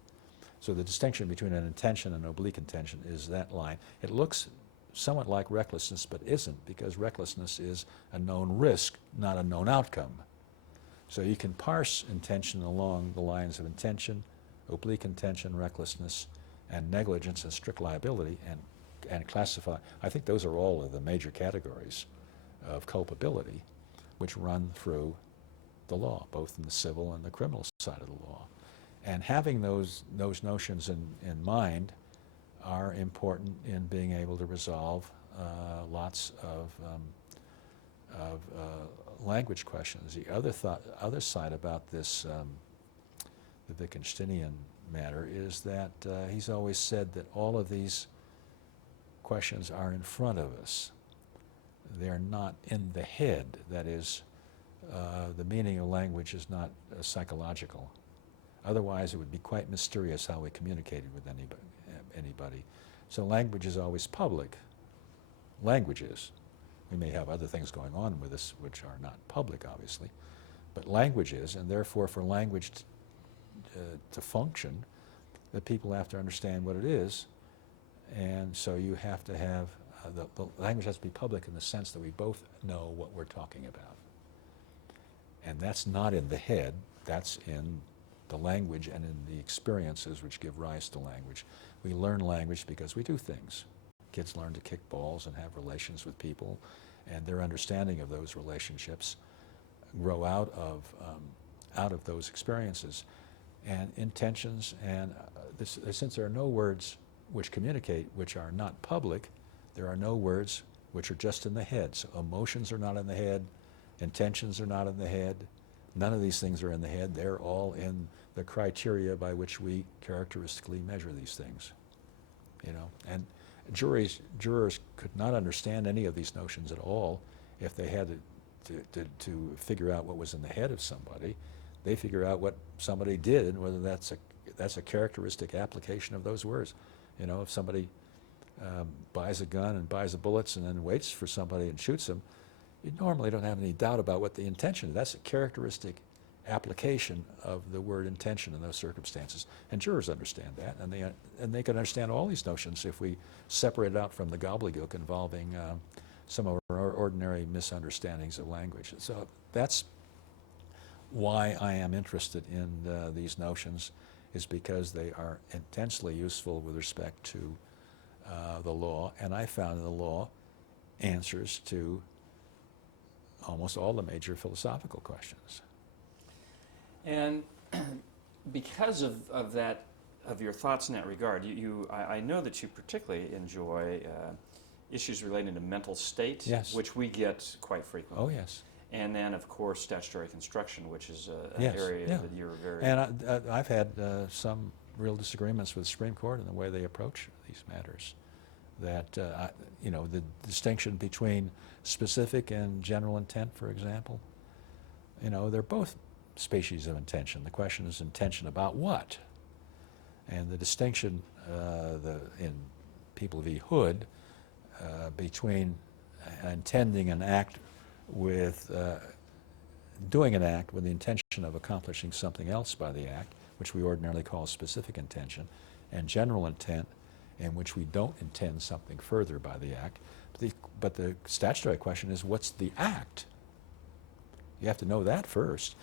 So the distinction between an intention and oblique intention is that line. It looks somewhat like recklessness, but isn't, because recklessness is a known risk, not a known outcome. So you can parse intention along the lines of intention, oblique intention, recklessness, and negligence and strict liability, and classify. I think those are all of the major categories of culpability which run through the law, both in the civil and the criminal side of the law. And having those notions in mind are important in being able to resolve lots of language questions. The other side about this, the Wittgensteinian matter, is that he's always said that all of these questions are in front of us. They're not in the head. That is, the meaning of language is not psychological. Otherwise, it would be quite mysterious how we communicated with anybody. So language is always public. Language is. We may have other things going on with us which are not public, obviously, but language is, and therefore for language to function, the people have to understand what it is, and so you have to have, the language has to be public in the sense that we both know what we're talking about. And that's not in the head, that's in the language and in the experiences which give rise to language. We learn language because we do things. Kids learn to kick balls and have relations with people, and their understanding of those relationships grow out of those experiences. And intentions, and since there are no words which communicate which are not public, there are no words which are just in the head. So emotions are not in the head, intentions are not in the head, none of these things are in the head. They're all in the criteria by which we characteristically measure these things. You know, and jurors could not understand any of these notions at all if they had to figure out what was in the head of somebody. They figure out what somebody did and whether that's a characteristic application of those words. You know, if somebody buys a gun and buys the bullets and then waits for somebody and shoots them, you normally don't have any doubt about what the intention is. That's a characteristic application of the word intention in those circumstances. And jurors understand that, and they can understand all these notions if we separate it out from the gobbledygook involving some of our ordinary misunderstandings of language. So that's why I am interested in these notions, is because they are intensely useful with respect to the law, and I found in the law answers to almost all the major philosophical questions. And because of that, of your thoughts in that regard, I know that you particularly enjoy issues relating to mental state, yes, which we get quite frequently. Oh, yes. And then, of course, statutory construction, which is an yes, area yeah, that you're very... And I've had some real disagreements with the Supreme Court in the way they approach these matters. That, you know, the distinction between specific and general intent, for example, you know, they're both species of intention. The question is intention about what? And the distinction in People v. Hood between intending an act with doing an act with the intention of accomplishing something else by the act, which we ordinarily call specific intention, and general intent, in which we don't intend something further by the act. But the statutory question is, what's the act? You have to know that first.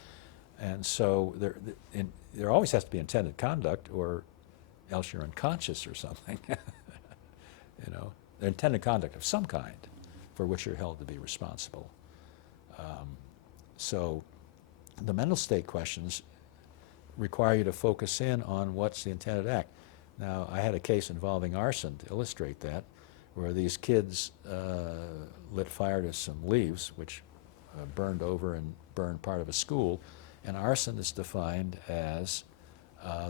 And so there always has to be intended conduct, or else you're unconscious or something. You know, intended conduct of some kind for which you're held to be responsible. So the mental state questions require you to focus in on what's the intended act. Now, I had a case involving arson to illustrate that, where these kids lit fire to some leaves, which burned over and burned part of a school. And arson is defined as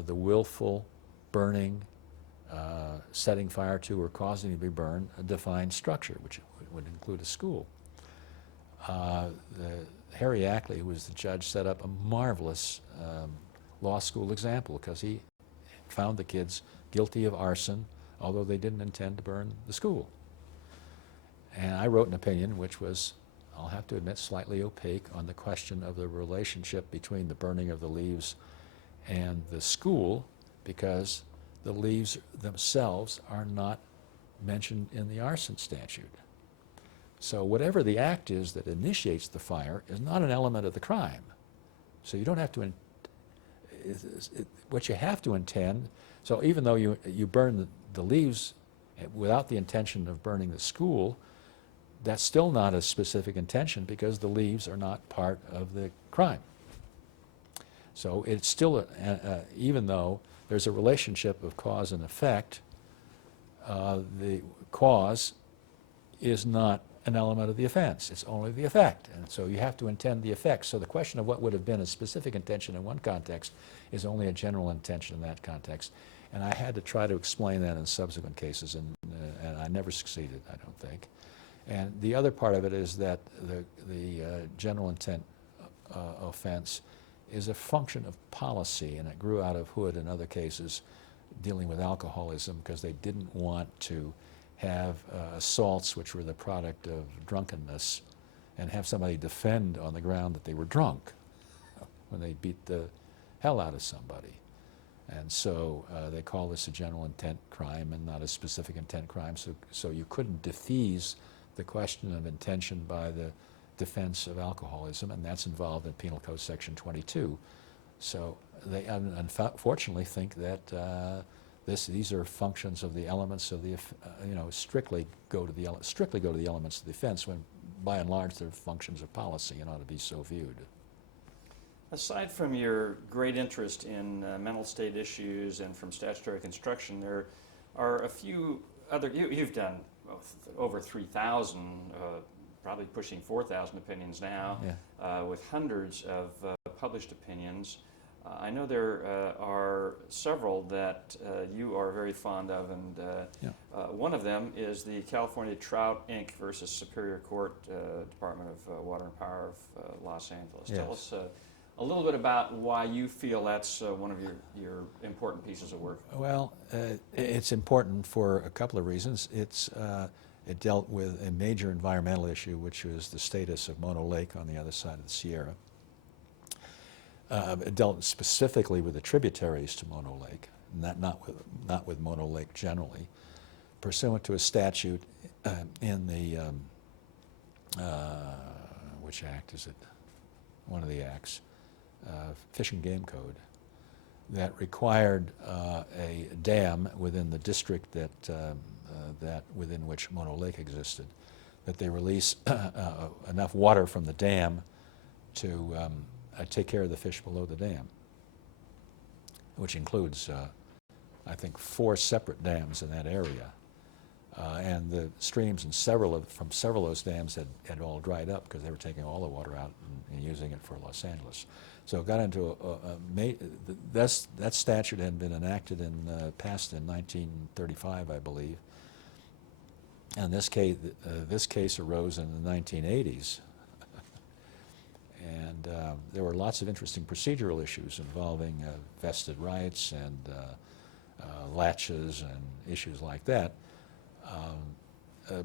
the willful burning, setting fire to or causing it to be burned, a defined structure, which would include a school. Harry Ackley, who was the judge, set up a marvelous law school example because he found the kids guilty of arson, although they didn't intend to burn the school. And I wrote an opinion which was, I'll have to admit, slightly opaque on the question of the relationship between the burning of the leaves and the school, because the leaves themselves are not mentioned in the arson statute. So whatever the act is that initiates the fire is not an element of the crime. So you don't have to, what you have to intend, so even though you burn the leaves without the intention of burning the school, that's still not a specific intention because the leaves are not part of the crime. So it's still, even though there's a relationship of cause and effect, the cause is not an element of the offense. It's only the effect. And so you have to intend the effect. So the question of what would have been a specific intention in one context is only a general intention in that context. And I had to try to explain that in subsequent cases, and I never succeeded, I don't think. And the other part of it is that the general intent offense is a function of policy, and it grew out of Hood and other cases dealing with alcoholism because they didn't want to have assaults which were the product of drunkenness and have somebody defend on the ground that they were drunk when they beat the hell out of somebody. And so they call this a general intent crime and not a specific intent crime, so you couldn't defease the question of intention by the defense of alcoholism, and that's involved in Penal Code Section 22. So they unfortunately think that these are functions of the elements of the, strictly go to the elements of the offense, when by and large they're functions of policy and ought to be so viewed. Aside from your great interest in mental state issues and from statutory construction, there are a few other, you've done over 3,000, probably pushing 4,000 opinions now, Yeah. with hundreds of published opinions. I know there are several that you are very fond of, and one of them is the California Trout Inc. versus Superior Court, Department of Water and Power of Los Angeles. Yes. Tell us a little bit about why you feel that's one of your important pieces of work. Well, it's important for a couple of reasons. It dealt with a major environmental issue, which was the status of Mono Lake on the other side of the Sierra. It dealt specifically with the tributaries to Mono Lake, not with Mono Lake generally, pursuant to a statute in the which act is it? One of the acts, Fish and Game Code, that required a dam within the district that within which Mono Lake existed, that they release enough water from the dam to take care of the fish below the dam, which includes, I think, 4 separate dams in that area. And the streams from several of those dams had all dried up because they were taking all the water out and using it for Los Angeles. So it got into that statute had been enacted passed in 1935, I believe. And this case arose in the 1980s. And there were lots of interesting procedural issues involving vested rights and latches and issues like that.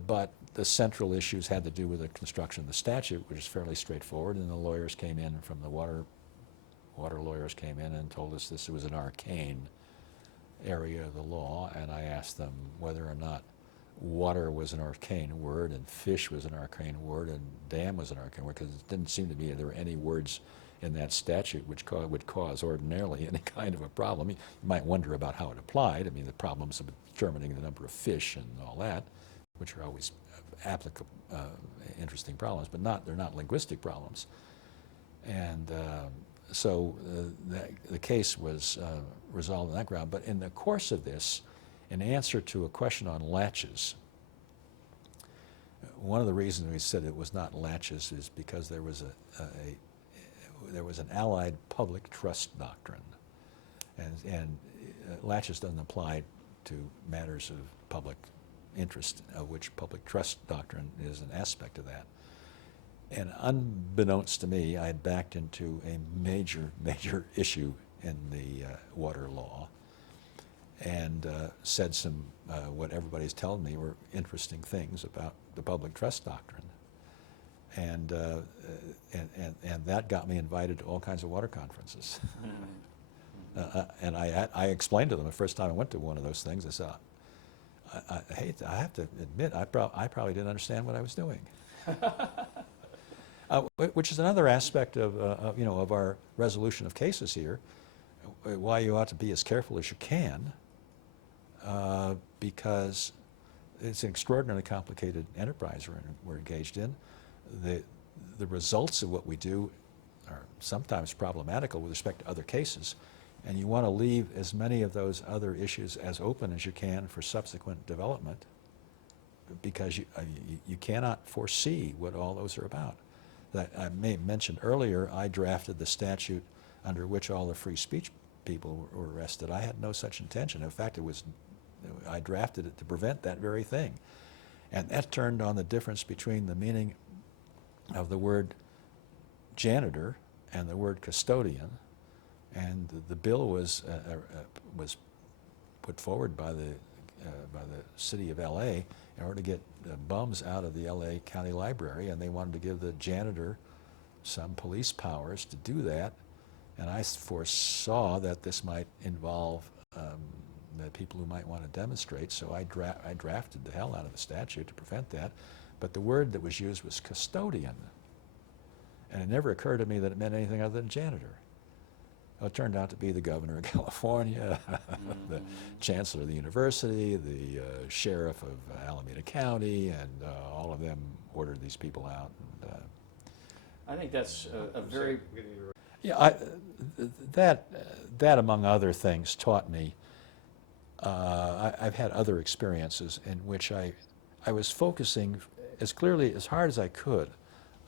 But the central issues had to do with the construction of the statute, which is fairly straightforward, and the lawyers came in from the water lawyers came in and told us this was an arcane area of the law, and I asked them whether or not water was an arcane word and fish was an arcane word and dam was an arcane word, because it didn't seem to me there were any words in that statute which would cause ordinarily any kind of a problem. You might wonder about how it applied. I mean, the problems of determining the number of fish and all that, which are always applicable, interesting problems, but they're not linguistic problems. And so the case was resolved on that ground. But in the course of this, in answer to a question on latches, one of the reasons we said it was not laches is because there was there was an allied public trust doctrine, and laches doesn't apply to matters of public interest, of which public trust doctrine is an aspect of that. And unbeknownst to me, I had backed into a major issue in the water law, and said some what everybody's telling me were interesting things about the public trust doctrine, and that got me invited to all kinds of water conferences. And I explained to them the first time I went to one of those things. I said, I have to admit, I probably didn't understand what I was doing. Which is another aspect of you know, of our resolution of cases here. Why you ought to be as careful as you can, because it's an extraordinarily complicated enterprise we're engaged in. The results of what we do are sometimes problematical with respect to other cases, and you want to leave as many of those other issues as open as you can for subsequent development, because you cannot foresee what all those are about. That I may have mentioned earlier, I drafted the statute under which all the free speech people were arrested. I had no such intention. In fact, I drafted it to prevent that very thing. And that turned on the difference between the meaning of the word janitor and the word custodian. And the bill was put forward by the city of L.A. in order to get bums out of the L.A. County Library, and they wanted to give the janitor some police powers to do that. And I foresaw that this might involve the people who might want to demonstrate, so I drafted the hell out of the statute to prevent that. But the word that was used was custodian, and it never occurred to me that it meant anything other than janitor. Well, it turned out to be the governor of California, the chancellor of the university, the sheriff of Alameda County, and all of them ordered these people out. And, I think that's a very... yeah, that among other things taught me. I've had other experiences in which I was focusing as clearly, as hard as I could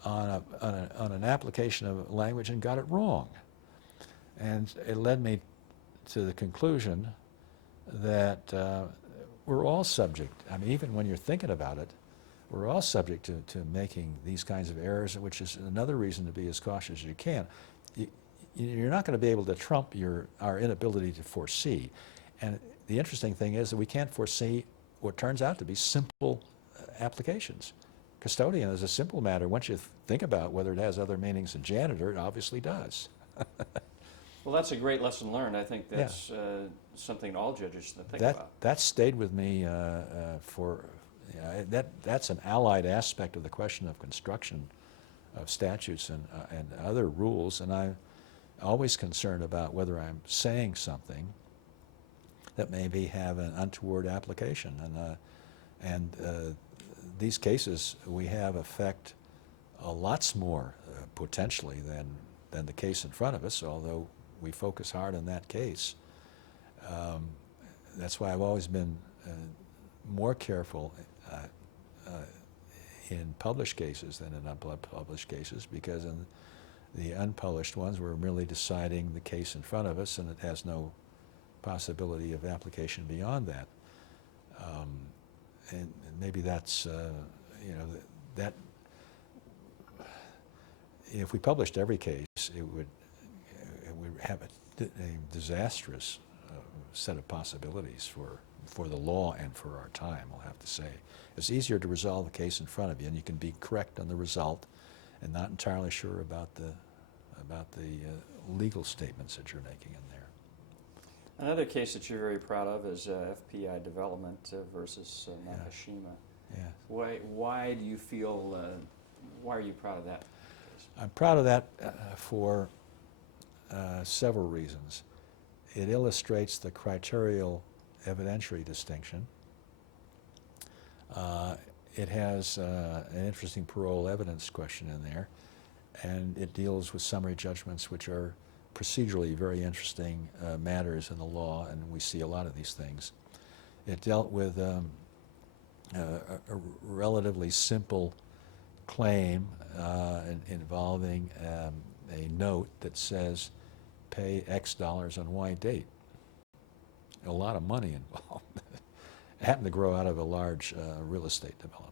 on an application of language and got it wrong. And it led me to the conclusion that we're all subject, I mean, even when you're thinking about it, we're all subject to making these kinds of errors, which is another reason to be as cautious as you can. You're not going to be able to trump our inability to foresee. And the interesting thing is that we can't foresee what turns out to be simple applications. Custodian is a simple matter. Once you think about whether it has other meanings than janitor, it obviously does. Well, that's a great lesson learned. I think that's something all judges should think about. That stayed with me that's an allied aspect of the question of construction of statutes and other rules, and I'm always concerned about whether I'm saying something that maybe have an untoward application. And these cases we have affect lots more potentially than the case in front of us, although we focus hard on that case. That's why I've always been more careful in published cases than in unpublished cases, because in the unpublished ones we're merely deciding the case in front of us, and it has no possibility of application beyond that. And maybe that's, you know, that if we published every case, it would have a disastrous set of possibilities for the law and for our time, I'll have to say. It's easier to resolve a case in front of you, and you can be correct on the result and not entirely sure about the legal statements that you're making in there. Another case that you're very proud of is FPI Development versus Nakashima. Yeah. Why do you feel, why are you proud of that case? I'm proud of that for several reasons. It illustrates the criterial evidentiary distinction. It has an interesting parole evidence question in there, and it deals with summary judgments, which are procedurally very interesting matters in the law, and we see a lot of these things. It dealt with a relatively simple claim involving a note that says pay X dollars on Y date. A lot of money involved. It happened to grow out of a large real estate development.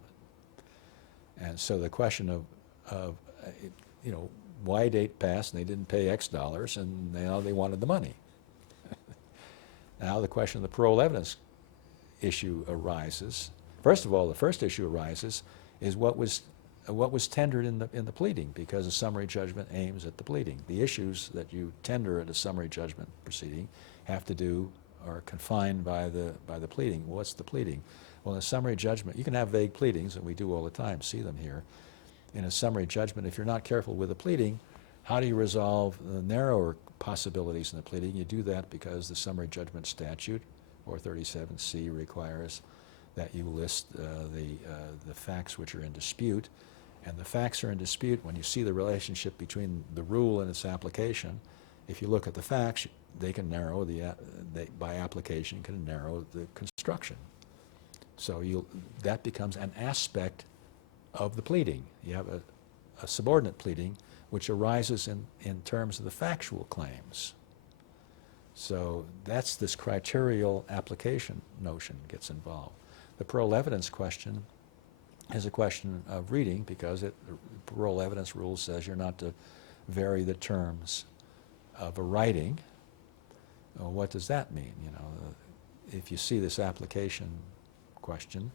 And so the question of you know, Y date passed and they didn't pay X dollars and now they wanted the money. Now the question of the parole evidence issue arises. First of all, the first issue arises is what was tendered in the pleading, because a summary judgment aims at the pleading. The issues that you tender at a summary judgment proceeding have to do or are confined by the pleading. What's the pleading? Well, in a summary judgment, you can have vague pleadings, and we do all the time, see them here. In a summary judgment, if you're not careful with the pleading, how do you resolve the narrower possibilities in the pleading? You do that because the summary judgment statute, 437C, requires that you list the facts which are in dispute. And the facts are in dispute when you see the relationship between the rule and its application. If you look at the facts, they can narrow by application can narrow the construction. So that becomes an aspect of the pleading. You have a subordinate pleading which arises in terms of the factual claims. So that's this criterial application notion gets involved. The parole evidence question is a question of reading, because the parole evidence rule says you're not to vary the terms of a writing. Well, what does that mean? You know, if you see this application question,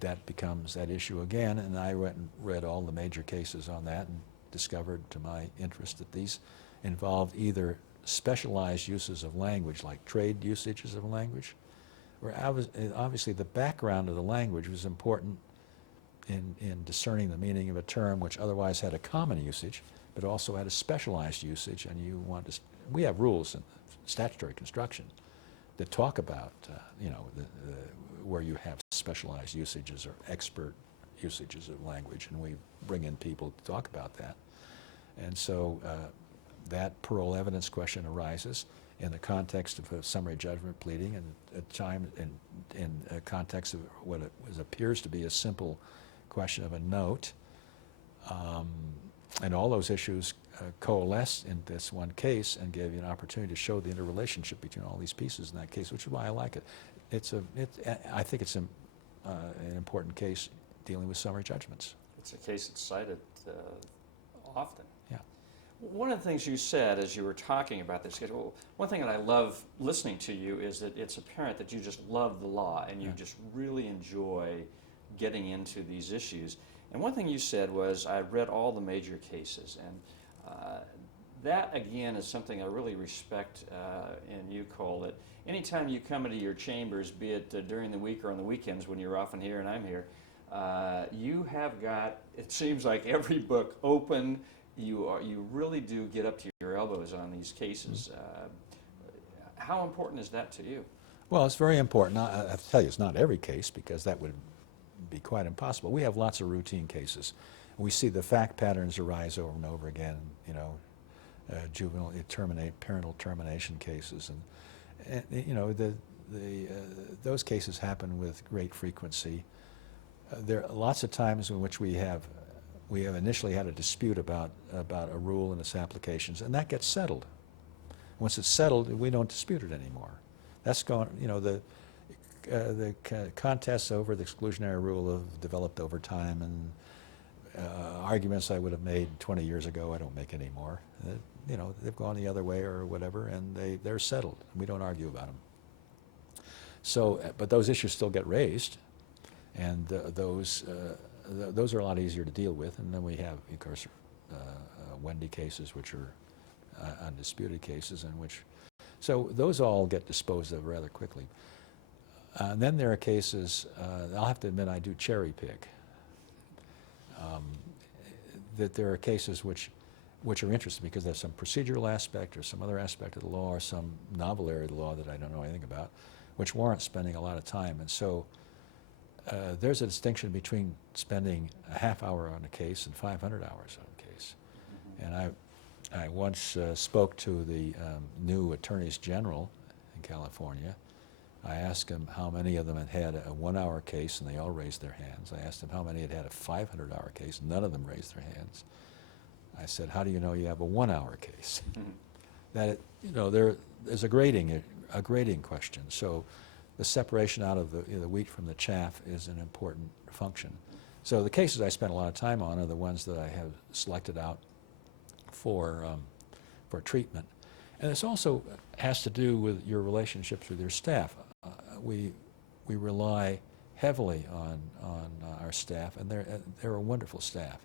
that becomes that issue again. And I went and read all the major cases on that and discovered, to my interest, that these involved either specialized uses of language, like trade usages of language, or obviously the background of the language was important in discerning the meaning of a term which otherwise had a common usage, but also had a specialized usage. And you want to, we have rules in statutory construction that talk about, you know, where you have specialized usages or expert usages of language, and we bring in people to talk about that. And so that parole evidence question arises in the context of a summary judgment pleading, and at time in a context of what appears to be a simple question of a note. And all those issues coalesce in this one case and gave you an opportunity to show the interrelationship between all these pieces in that case, which is why I like it. I think it's an important case dealing with summary judgments. It's a case that's cited often. Yeah. One of the things you said as you were talking about this case, well, one thing that I love listening to you is that it's apparent that you just love the law and you just really enjoy getting into these issues. And one thing you said was, I read all the major cases, and that again is something I really respect in you, Cole, that anytime you come into your chambers, be it during the week or on the weekends when you're often here and I'm here, you have got, it seems like, every book open. You really do get up to your elbows on these cases. How important is that to you? Well, it's very important. I have to tell you, it's not every case, because that would be quite impossible. We have lots of routine cases. We see the fact patterns arise over and over again, you know, juvenile parental termination cases. And you know, those cases happen with great frequency. There are lots of times in which we have initially had a dispute about a rule and its applications, and that gets settled. Once it's settled, we don't dispute it anymore. That's gone, you know, the contests over the exclusionary rule have developed over time, and arguments I would have made 20 years ago, I don't make anymore. You know, they've gone the other way or whatever, and they're settled. We don't argue about them. So, but those issues still get raised, and those are a lot easier to deal with. And then we have, of course, Wendy cases, which are undisputed cases, in which, so those all get disposed of rather quickly. And then there are cases, I'll have to admit I do cherry pick, that there are cases which are interesting because there's some procedural aspect or some other aspect of the law or some novel area of the law that I don't know anything about, which warrants spending a lot of time. And so there's a distinction between spending a half hour on a case and 500 hours on a case. Mm-hmm. And I once spoke to the new attorneys general in California, I asked them how many of them had had a 1-hour case, and they all raised their hands. I asked them how many had had a 500-hour case. None of them raised their hands. I said, how do you know you have a 1-hour case? That, there's a grading question. So the separation out of the wheat from the chaff is an important function. So the cases I spent a lot of time on are the ones that I have selected out for treatment. And this also has to do with your relationships with your staff. We rely heavily on our staff, and they're a wonderful staff.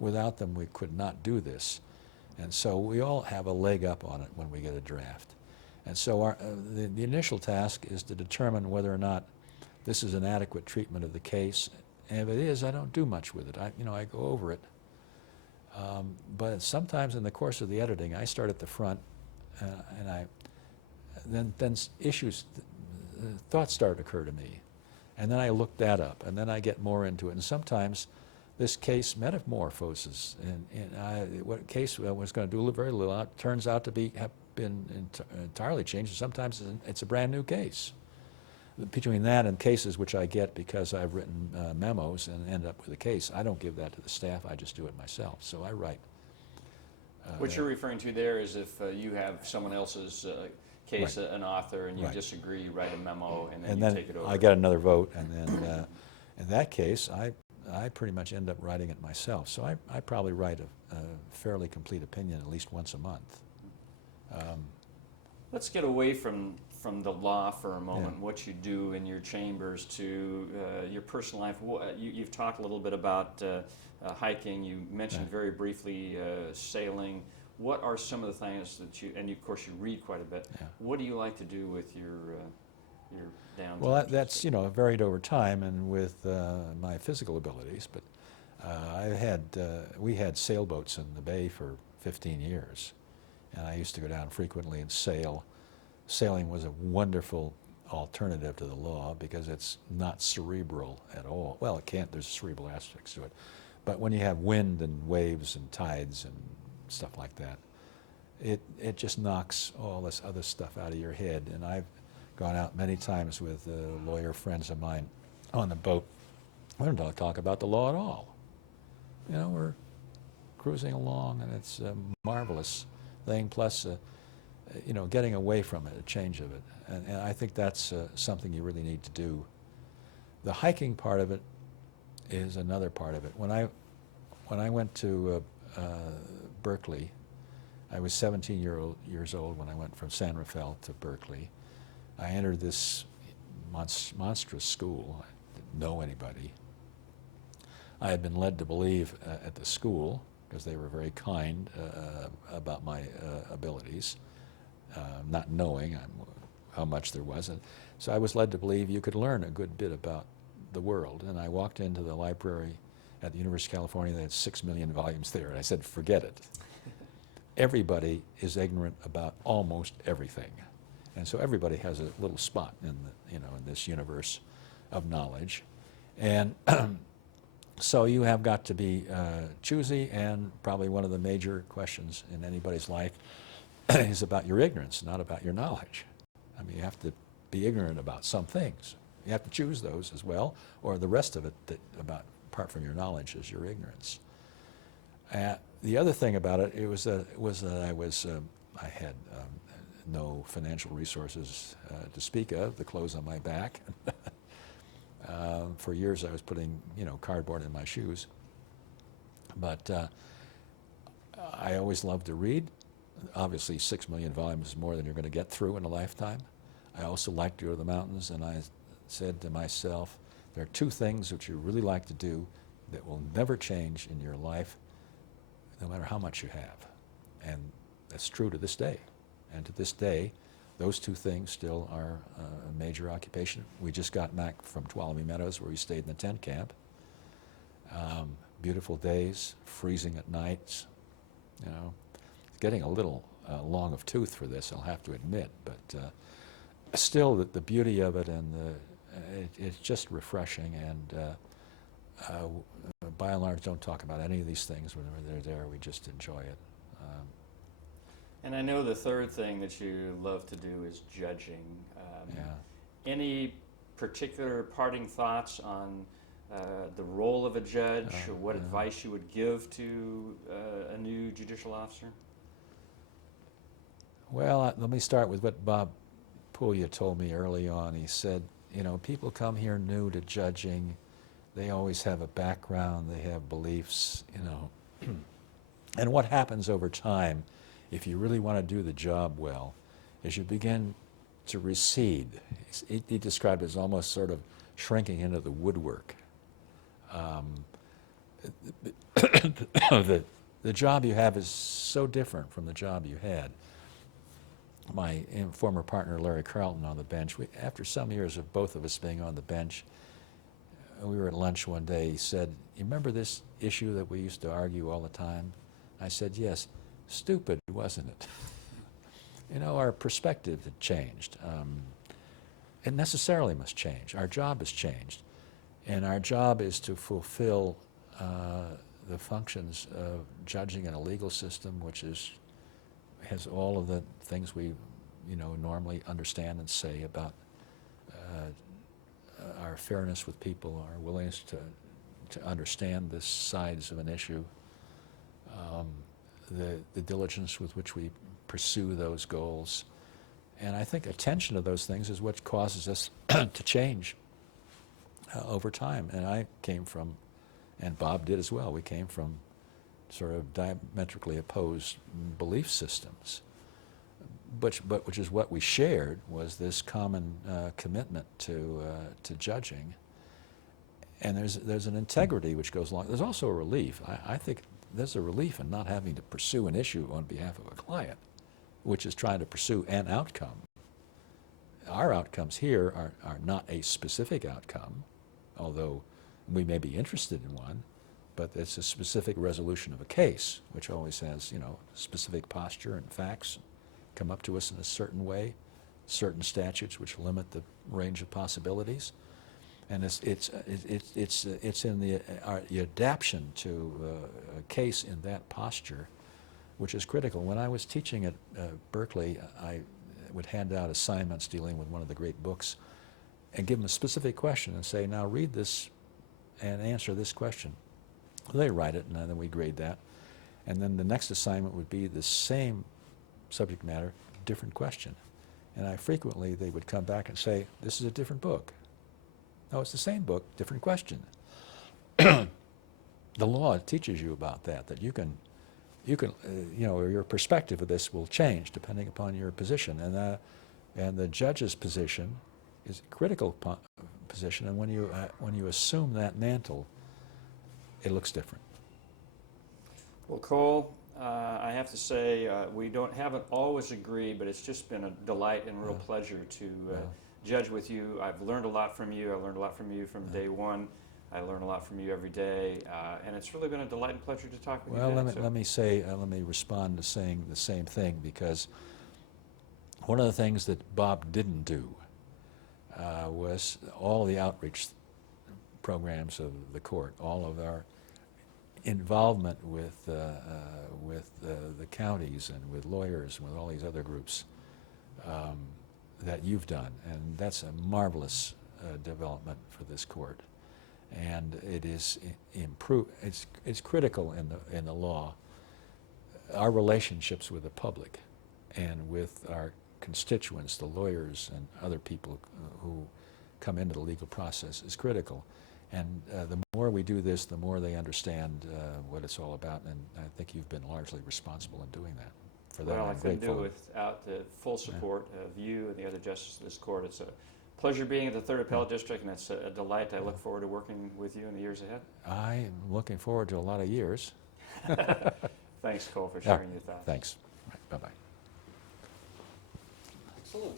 Without them, we could not do this. And so we all have a leg up on it when we get a draft. And so the initial task is to determine whether or not this is an adequate treatment of the case. And if it is, I don't do much with it. I go over it. But sometimes in the course of the editing, I start at the front, and then issues, thoughts start to occur to me. And then I look that up, and then I get more into it. And sometimes this case metamorphoses, and what case I was going to do very little out turns out to have been entirely changed. Sometimes it's a brand new case. Between that and cases which I get because I've written memos and end up with a case, I don't give that to the staff. I just do it myself. So I write. What you're referring to there is if you have someone else's case, Right. An author, and you Right. disagree, you write a memo, and And you then take it over. I get another vote, and then in that case, I pretty much end up writing it myself. So I probably write a fairly complete opinion at least once a month. Let's get away from the law for a moment, Yeah. what you do in your chambers, to your personal life. You've talked a little bit about hiking. You mentioned Right. very briefly sailing. What are some of the things that you, and of course you read quite a bit, Yeah. what do you like to do with your downtime? Well, that's varied over time and with my physical abilities. But we had sailboats in the bay for 15 years, and I used to go down frequently and sail. Sailing was a wonderful alternative to the law because it's not cerebral at all. Well, it can't. There's cerebral aspects to it, but when you have wind and waves and tides and stuff like that, it just knocks all this other stuff out of your head. And I've gone out many times with lawyer friends of mine on the boat. We don't talk about the law at all. We're cruising along, and it's a marvelous thing. Plus, getting away from it, a change of it. And I think that's something you really need to do. The hiking part of it is another part of it. When I went to Berkeley, I was 17 years old when I went from San Rafael to Berkeley. I entered this monstrous school. I didn't know anybody. I had been led to believe at the school, because they were very kind about my abilities, not knowing how much there was. And so I was led to believe you could learn a good bit about the world. And I walked into the library at the University of California. They had 6 million volumes there, and I said, forget it. Everybody is ignorant about almost everything. And so everybody has a little spot in in this universe of knowledge. And so you have got to be choosy, and probably one of the major questions in anybody's life is about your ignorance, not about your knowledge. I mean, you have to be ignorant about some things. You have to choose those as well, or the rest of it apart from your knowledge is your ignorance. The other thing about it, was that I had no financial resources to speak of, the clothes on my back. For years I was putting, cardboard in my shoes. But I always loved to read. Obviously 6 million volumes is more than you're going to get through in a lifetime. I also like to go to the mountains, and I said to myself, there are 2 things which you really like to do that will never change in your life, no matter how much you have. And that's true to this day. And to this day, those 2 things still are a major occupation. We just got back from Tuolumne Meadows, where we stayed in the tent camp. Beautiful days, freezing at nights. It's getting a little long of tooth for this, I'll have to admit. But still, the beauty of it, and it's just refreshing. And by and large, don't talk about any of these things when they're there. We just enjoy it. And I know the third thing that you love to do is judging. Yeah. Any particular parting thoughts on the role of a judge, or what advice you would give to a new judicial officer? Well, let me start with what Bob Puglia told me early on. He said, you know, people come here new to judging. They always have a background. They have beliefs, you know. And what happens over time, if you really want to do the job well, is you begin to recede. He described it as almost sort of shrinking into the woodwork. The job you have is so different from the job you had. My former partner, Larry Carlton, on the bench, after some years of both of us being on the bench, we were at lunch one day. He said, "You remember this issue that we used to argue all the time?" I said, "Yes." Stupid, wasn't it? You know, our perspective had changed. It necessarily must change. Our job has changed. And our job is to fulfill the functions of judging in a legal system which has all of the things we, you know, normally understand and say about our fairness with people, our willingness to understand the sides of an issue, the diligence with which we pursue those goals. And I think attention to those things is what causes us to change over time. And I came from, and Bob did as well, we came from sort of diametrically opposed belief systems. But which is what we shared, was this common commitment to judging. And there's an integrity which goes along. There's also a relief. I think there's a relief in not having to pursue an issue on behalf of a client, which is trying to pursue an outcome. Our outcomes here are not a specific outcome, although we may be interested in one, but it's a specific resolution of a case, which always has, you know, specific posture and facts come up to us in a certain way, certain statutes which limit the range of possibilities. And it's in the adaptation to a case in that posture, which is critical. When I was teaching at Berkeley, I would hand out assignments dealing with one of the great books and give them a specific question and say, now read this and answer this question. They write it, and then we grade that. And then the next assignment would be the same subject matter, different question. And they would come back and say, this is a different book. No, it's the same book, different question. The law teaches you about that you can, you know, your perspective of this will change depending upon your position. And the judge's position is a critical position, and when you assume that mantle, it looks different. Well, Cole, I have to say we haven't always agreed, but it's just been a delight and real pleasure to judge with you. I've learned a lot from you. I learned a lot from you from day one. I learn a lot from you every day, and it's really been a delight and pleasure to talk with you. Well, let me respond to saying the same thing, because one of the things that Bob didn't do was all the outreach programs of the court, all of our involvement with the counties and with lawyers and with all these other groups that you've done, and that's a marvelous development for this court. And it is it's critical in the law. Our relationships with the public and with our constituents, the lawyers and other people who come into the legal process, is critical. And the more we do this, the more they understand what it's all about. And I think you've been largely responsible in doing that. For that, well, I'm I couldn't grateful. do it without the full support of you and the other justices of this court. It's a pleasure being at the 3rd Appellate District, and it's a delight. I look forward to working with you in the years ahead. I'm looking forward to a lot of years. Thanks, Cole, for sharing your thoughts. Thanks. Right, bye-bye. Excellent.